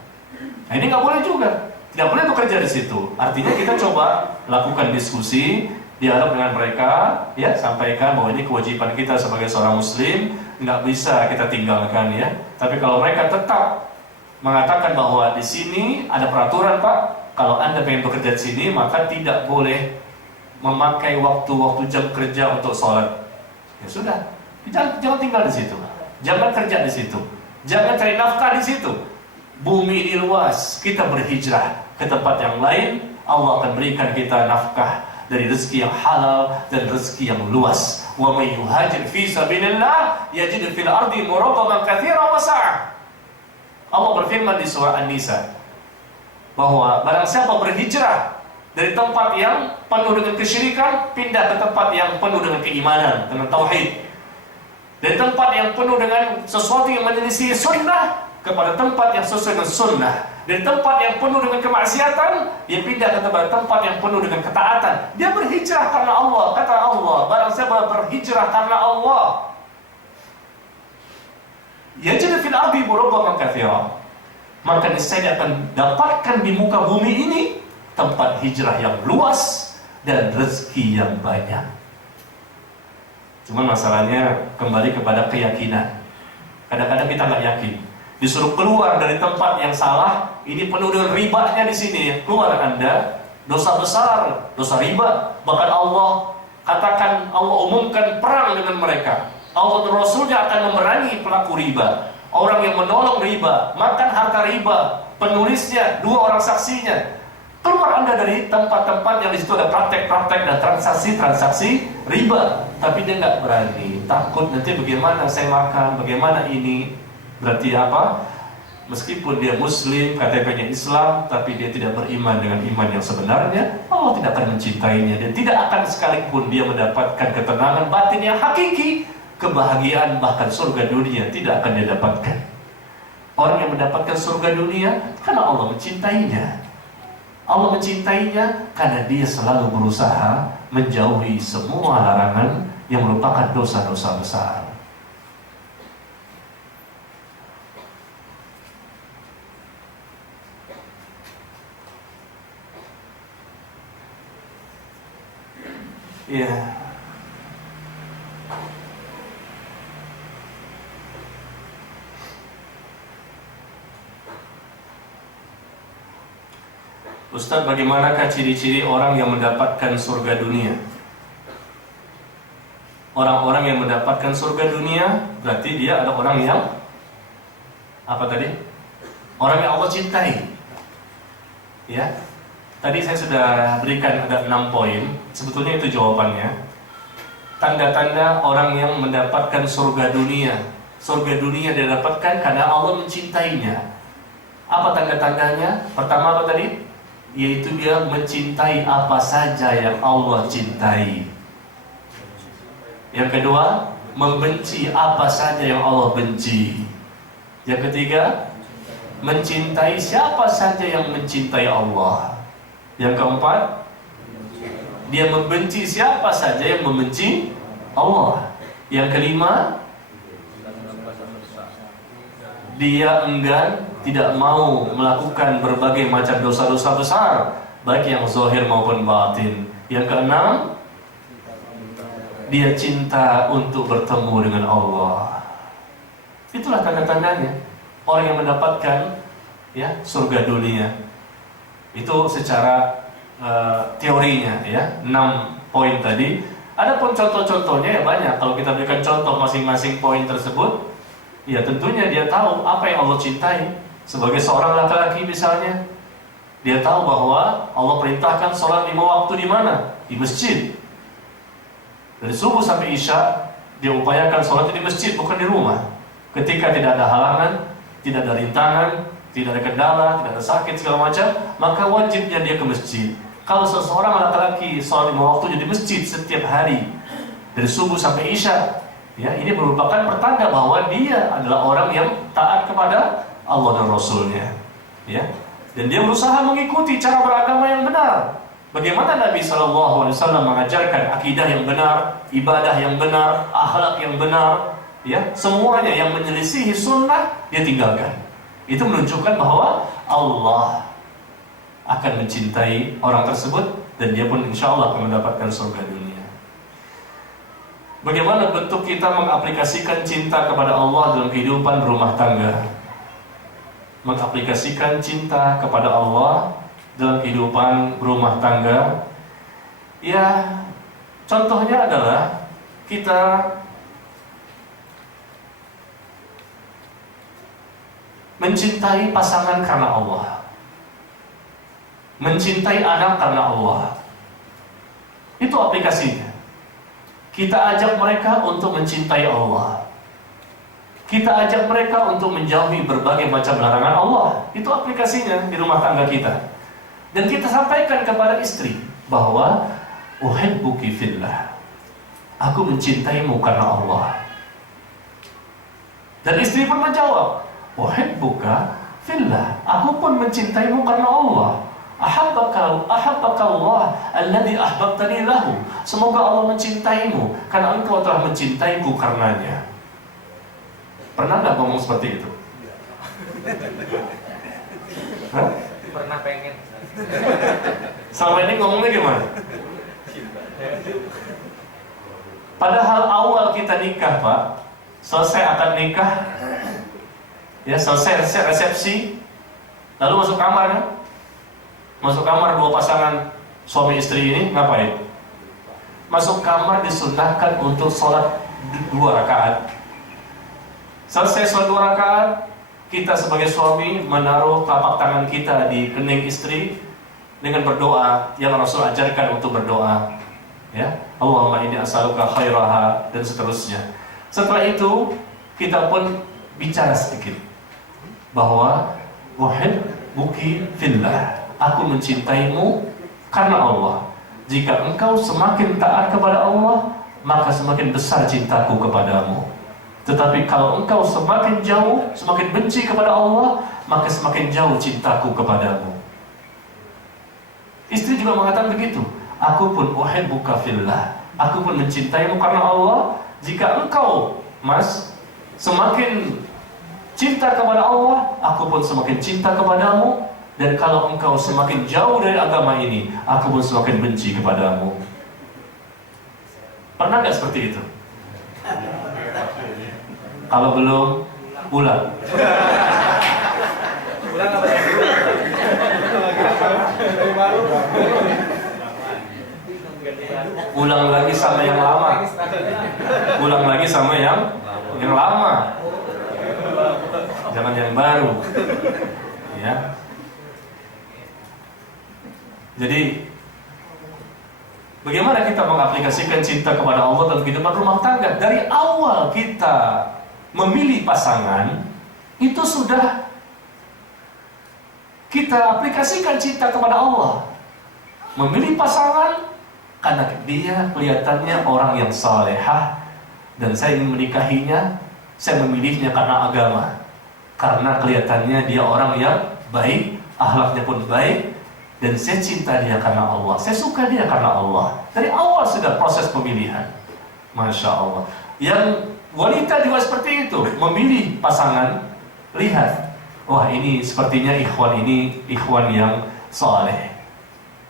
Nah, ini nggak boleh juga, tidak boleh bekerja di situ. Artinya kita coba lakukan diskusi, dialog dengan mereka, ya, sampaikan bahwa ini kewajiban kita sebagai seorang muslim, nggak bisa kita tinggalkan, ya. Tapi kalau mereka tetap mengatakan bahwa di sini ada peraturan, Pak, kalau Anda pengen bekerja di sini maka tidak boleh memakai waktu-waktu jam kerja untuk sholat. Ya sudah, jangan tinggal di situ, jangan kerja di situ, jangan cari nafkah di situ. Bumi ini luas, kita berhijrah ke tempat yang lain, Allah akan berikan kita nafkah dari rezeki yang halal dan rezeki yang luas. Wa may yuhajir fi sabilillah yajid fil ardi murabbaman katsiran wa sa'ah. Allah berfirman di surah An-Nisa bahwa barang siapa berhijrah dari tempat yang penuh dengan kesyirikan pindah ke tempat yang penuh dengan keimanan, dengan tauhid. Dari tempat yang penuh dengan sesuatu yang menyelisih sunnah kepada tempat yang sesuai dengan sunnah. Dari tempat yang penuh dengan kemaksiatan, dia pindah ke tempat yang penuh dengan ketaatan. Dia berhijrah karena Allah. Kata Allah, barang siapa berhijrah karena Allah, yajid fil ardi murabbaman katsiran, maka niscaya akan dapatkan di muka bumi ini tempat hijrah yang luas dan rezeki yang banyak. Cuma masalahnya kembali kepada keyakinan. Kadang-kadang kita nggak yakin. Disuruh keluar dari tempat yang salah, ini penuh dengan ribanya di sini. Keluar Anda, dosa besar, dosa riba. Bahkan Allah katakan, Allah umumkan perang dengan mereka. Allah dan Rasulnya akan memerangi pelaku riba. Orang yang menolong riba, makan harta riba, penulisnya, 2 orang saksinya. Keluar Anda dari tempat-tempat yang di situ ada praktek-praktek dan transaksi-transaksi riba, tapi dia nggak berani, takut nanti bagaimana saya makan, bagaimana ini. Berarti apa? Meskipun dia Muslim, KTP-nya Islam, tapi dia tidak beriman dengan iman yang sebenarnya, Allah tidak akan mencintainya dan tidak akan sekalipun dia mendapatkan ketenangan batin yang hakiki, kebahagiaan bahkan surga dunia tidak akan dia dapatkan. Orang yang mendapatkan surga dunia karena Allah mencintainya. Allah mencintainya karena dia selalu berusaha menjauhi semua larangan yang merupakan dosa-dosa besar. Ya. Ustaz, bagaimanakah ciri-ciri orang yang mendapatkan surga dunia? Orang-orang yang mendapatkan surga dunia berarti dia ada orang yang apa tadi? Orang yang Allah cintai. Ya. Tadi saya sudah berikan ada 6 poin. Sebetulnya itu jawabannya. Tanda-tanda orang yang mendapatkan surga dunia. Surga dunia dia dapatkan karena Allah mencintainya. Apa tanda-tandanya? Pertama apa tadi? Yaitu dia mencintai apa saja yang Allah cintai. Yang kedua, membenci apa saja yang Allah benci. Yang ketiga, mencintai siapa saja yang mencintai Allah. Yang keempat, dia membenci siapa saja yang membenci Allah. Yang kelima, dia enggan, tidak mau melakukan berbagai macam dosa-dosa besar, baik yang zahir maupun batin. Yang keenam, dia cinta untuk bertemu dengan Allah. Itulah tanda-tandanya orang yang mendapatkan ya surga dunia. Itu secara teorinya ya, 6 poin tadi. Adapun contoh-contohnya ya banyak. Kalau kita berikan contoh masing-masing poin tersebut, ya tentunya dia tahu apa yang Allah cintai. Sebagai seorang laki-laki misalnya, dia tahu bahwa Allah perintahkan sholat 5 waktu di mana? Di masjid. Dari subuh sampai isya, dia upayakan sholat di masjid, bukan di rumah. Ketika tidak ada halangan, tidak ada rintangan, tidak ada kendala, tidak ada sakit segala macam, maka wajibnya dia ke masjid. Kalau seseorang laki-laki sholat 5 waktu di masjid setiap hari, dari subuh sampai isya, ya, ini merupakan pertanda bahwa dia adalah orang yang taat kepada Allah dan Rasulnya, ya. Dan dia berusaha mengikuti cara beragama yang benar. Bagaimana Nabi SAW mengajarkan akidah yang benar, ibadah yang benar, akhlak yang benar, ya, semuanya yang menyelisihi sunnah dia tinggalkan. Itu menunjukkan bahwa Allah akan mencintai orang tersebut dan dia pun insya Allah akan mendapatkan surga dunia. Bagaimana bentuk kita mengaplikasikan cinta kepada Allah dalam kehidupan rumah tangga? Mengaplikasikan cinta kepada Allah dalam kehidupan rumah tangga, ya, contohnya adalah kita mencintai pasangan karena Allah, mencintai anak karena Allah. Itu aplikasinya. Kita ajak mereka untuk mencintai Allah. Kita ajak mereka untuk menjauhi berbagai macam larangan Allah. Itu aplikasinya di rumah tangga kita. Dan kita sampaikan kepada istri bahwa uhibbuki fillah, aku mencintaimu karena Allah. Dan istri pun menjawab, uhibbuka fillah, aku pun mencintaimu karena Allah. Ahabbaka Allah alladhi ahbabtani lahu, semoga Allah mencintaimu karena engkau telah mencintaiku karenanya. Pernah nggak ngomong seperti itu? Hah? Pernah pengen. Selama ini ngomongnya gimana? Padahal awal kita nikah, Pak, selesai akad nikah, ya, selesai resepsi, lalu masuk kamar kan? Masuk kamar dua pasangan suami istri ini ngapain? Masuk kamar disunahkan untuk sholat 2 rakaat. Selesai sholat 2 rakaat, kita sebagai suami menaruh telapak tangan kita di kening istri dengan berdoa yang Rasul ajarkan untuk berdoa, ya, Allahumma inni as'aluka khairaha, dan seterusnya. Setelah itu kita pun bicara sedikit bahwa uhibbuki fillah, aku mencintaimu karena Allah. Jika engkau semakin taat kepada Allah, maka semakin besar cintaku kepadamu. Tetapi kalau engkau semakin jauh, semakin benci kepada Allah, maka semakin jauh cintaku kepadamu. Istri juga mengatakan begitu. Aku pun uhibbuka fillah, aku pun mencintaimu karena Allah. Jika engkau, Mas, semakin cinta kepada Allah, aku pun semakin cinta kepadamu. Dan kalau engkau semakin jauh dari agama ini, aku pun semakin benci kepadamu. Pernah gak seperti itu? Kalau belum, ulang. Ulang apa ya? Ulang lagi sama yang lama. Ulang lagi sama yang lama. Jangan yang baru. Ya. Jadi bagaimana kita mengaplikasikan cinta kepada Allah dalam kehidupan rumah tangga? Dari awal kita memilih pasangan, itu sudah kita aplikasikan cinta kepada Allah. Memilih pasangan karena dia kelihatannya orang yang salehah, dan saya ingin menikahinya. Saya memilihnya karena agama, karena kelihatannya dia orang yang baik, akhlaknya pun baik, dan saya cinta dia karena Allah. Saya suka dia karena Allah. Dari awal sudah proses pemilihan. Masya Allah. Yang wanita juga seperti itu, memilih pasangan, lihat, wah ini sepertinya ini ikhwan yang saleh.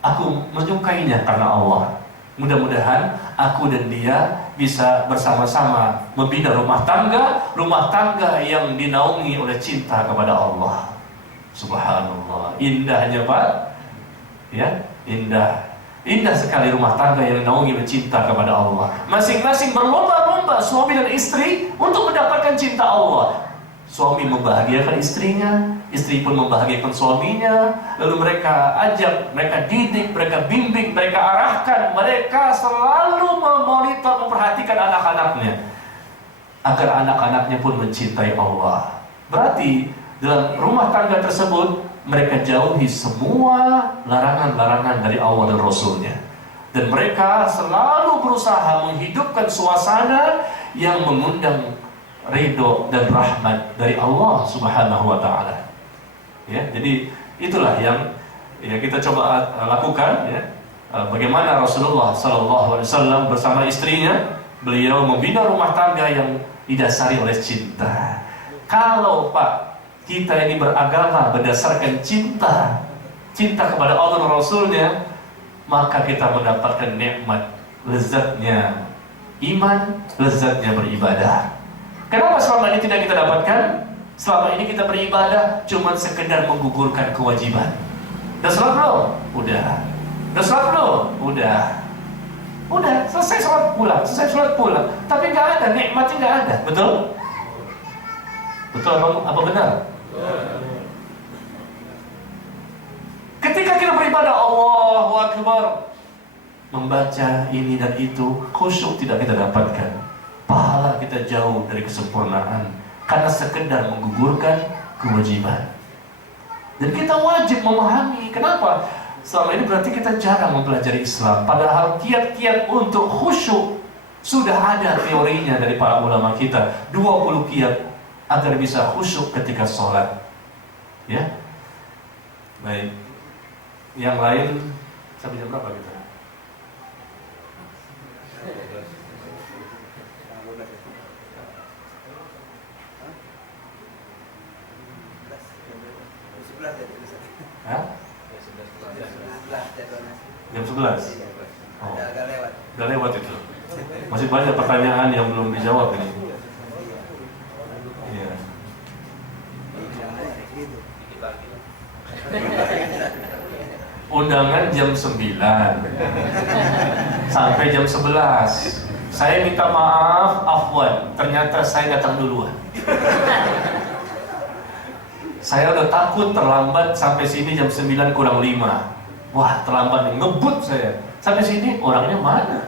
Aku menyukainya karena Allah. Mudah-mudahan aku dan dia bisa bersama-sama membina rumah tangga yang dinaungi oleh cinta kepada Allah. Subhanallah, indahnya Pak, ya, indah sekali rumah tangga yang dinaungi cinta kepada Allah. Masing-masing berlomba-lomba suami dan istri untuk mendapatkan cinta Allah. Suami membahagiakan istrinya, istri pun membahagiakan suaminya. Lalu mereka ajak, mereka didik, mereka bimbing, mereka arahkan. Mereka selalu memonitor, memperhatikan anak-anaknya, agar anak-anaknya pun mencintai Allah. Berarti dalam rumah tangga tersebut mereka jauhi semua larangan-larangan dari Allah dan Rasulnya. Dan mereka selalu berusaha menghidupkan suasana yang mengundang ridho dan rahmat dari Allah Subhanahu wa Ta'ala. Ya, jadi itulah yang ya kita coba lakukan ya. Bagaimana Rasulullah SAW bersama istrinya, beliau membina rumah tangga yang didasari oleh cinta. Kalau Pak, kita ini beragama berdasarkan cinta kepada Allah dan Rasulnya, maka kita mendapatkan nikmat, lezatnya iman, lezatnya beribadah. Kenapa selama ini tidak kita dapatkan? Selama ini kita beribadah cuma sekedar menggugurkan kewajiban. Udah sholat belum? Udah. Udah sholat belum? Udah. Udah, selesai sholat pulang. Tapi nggak ada, nikmatnya nggak ada. Betul? Betul apa benar? Ketika kita beribadah Allahu Akbar, membaca ini dan itu, khusyuk tidak kita dapatkan. Pahala kita jauh dari kesempurnaan karena sekedar menggugurkan kewajiban. Dan kita wajib memahami kenapa selama ini berarti kita jarang mempelajari Islam. Padahal kiat-kiat untuk khusyuk sudah ada teorinya dari para ulama kita. 20 kiat agar bisa khusyuk ketika sholat. Ya, baik. Yang lain sampai jam berapa kita? Hah? Jam 11? Oh, udah lewat itu. Masih banyak pertanyaan yang belum dijawab ini. Iya. Undangan jam 9 sampai jam 11. Saya minta maaf, afwan, ternyata saya datang duluan. Saya udah takut terlambat sampai sini jam 9 kurang 5. Wah, terlambat nih, ngebut saya. Sampai sini orangnya mana?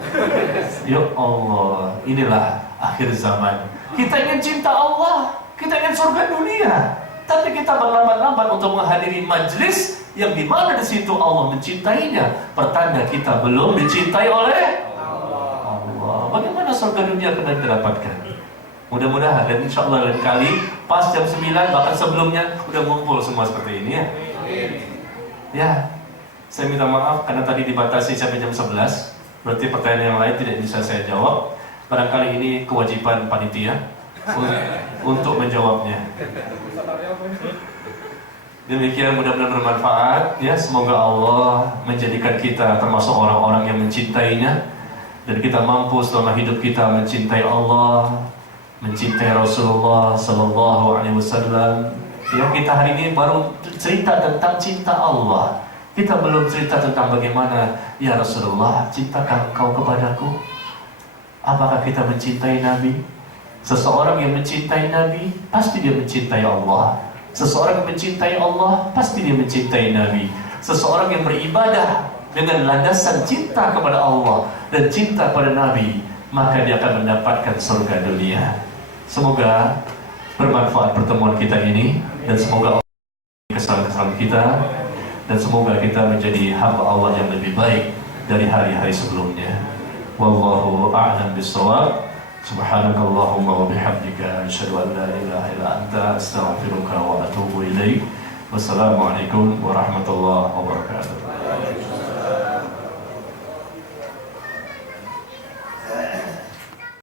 Ya Allah, inilah akhir zaman. Kita ingin cinta Allah, kita ingin surga dunia, tapi kita berlambat-lambat untuk menghadiri majlis yang dimana di situ Allah mencintainya. Pertanda kita belum dicintai oleh Allah. Bagaimana surga dunia akan didapatkan? Mudah-mudahan, dan insya Allah lain kali pas jam 9 bahkan sebelumnya udah ngumpul semua seperti ini ya. Ya, saya minta maaf karena tadi dibatasi sampai jam 11. Berarti pertanyaan yang lain tidak bisa saya jawab. Barangkali ini kewajiban panitia untuk menjawabnya. Demikian, mudah-mudahan bermanfaat ya. Semoga Allah menjadikan kita termasuk orang-orang yang mencintainya, dan kita mampu selama hidup kita mencintai Allah, mencintai Rasulullah Sallallahu Alaihi Wasallam. Ya, kita hari ini baru cerita tentang cinta Allah. Kita belum cerita tentang bagaimana, ya Rasulullah, cintakah engkau kepadaku? Apakah kita mencintai Nabi? Seseorang yang mencintai Nabi, pasti dia mencintai Allah. Seseorang yang mencintai Allah, pasti dia mencintai Nabi. Seseorang yang beribadah dengan landasan cinta kepada Allah dan cinta kepada Nabi, maka dia akan mendapatkan surga dunia. Semoga bermanfaat pertemuan kita ini, dan semoga Allah kesalahan-kesalahan kita, dan semoga kita menjadi hamba Allah yang lebih baik dari hari-hari sebelumnya. Wallahu a'lam bishawab. Subhanakallahumma wa bihamdika asyhadu an la ilaha illa anta astaghfiruka wa atubu ilaik. Wassalamualaikum warahmatullahi wabarakatuh.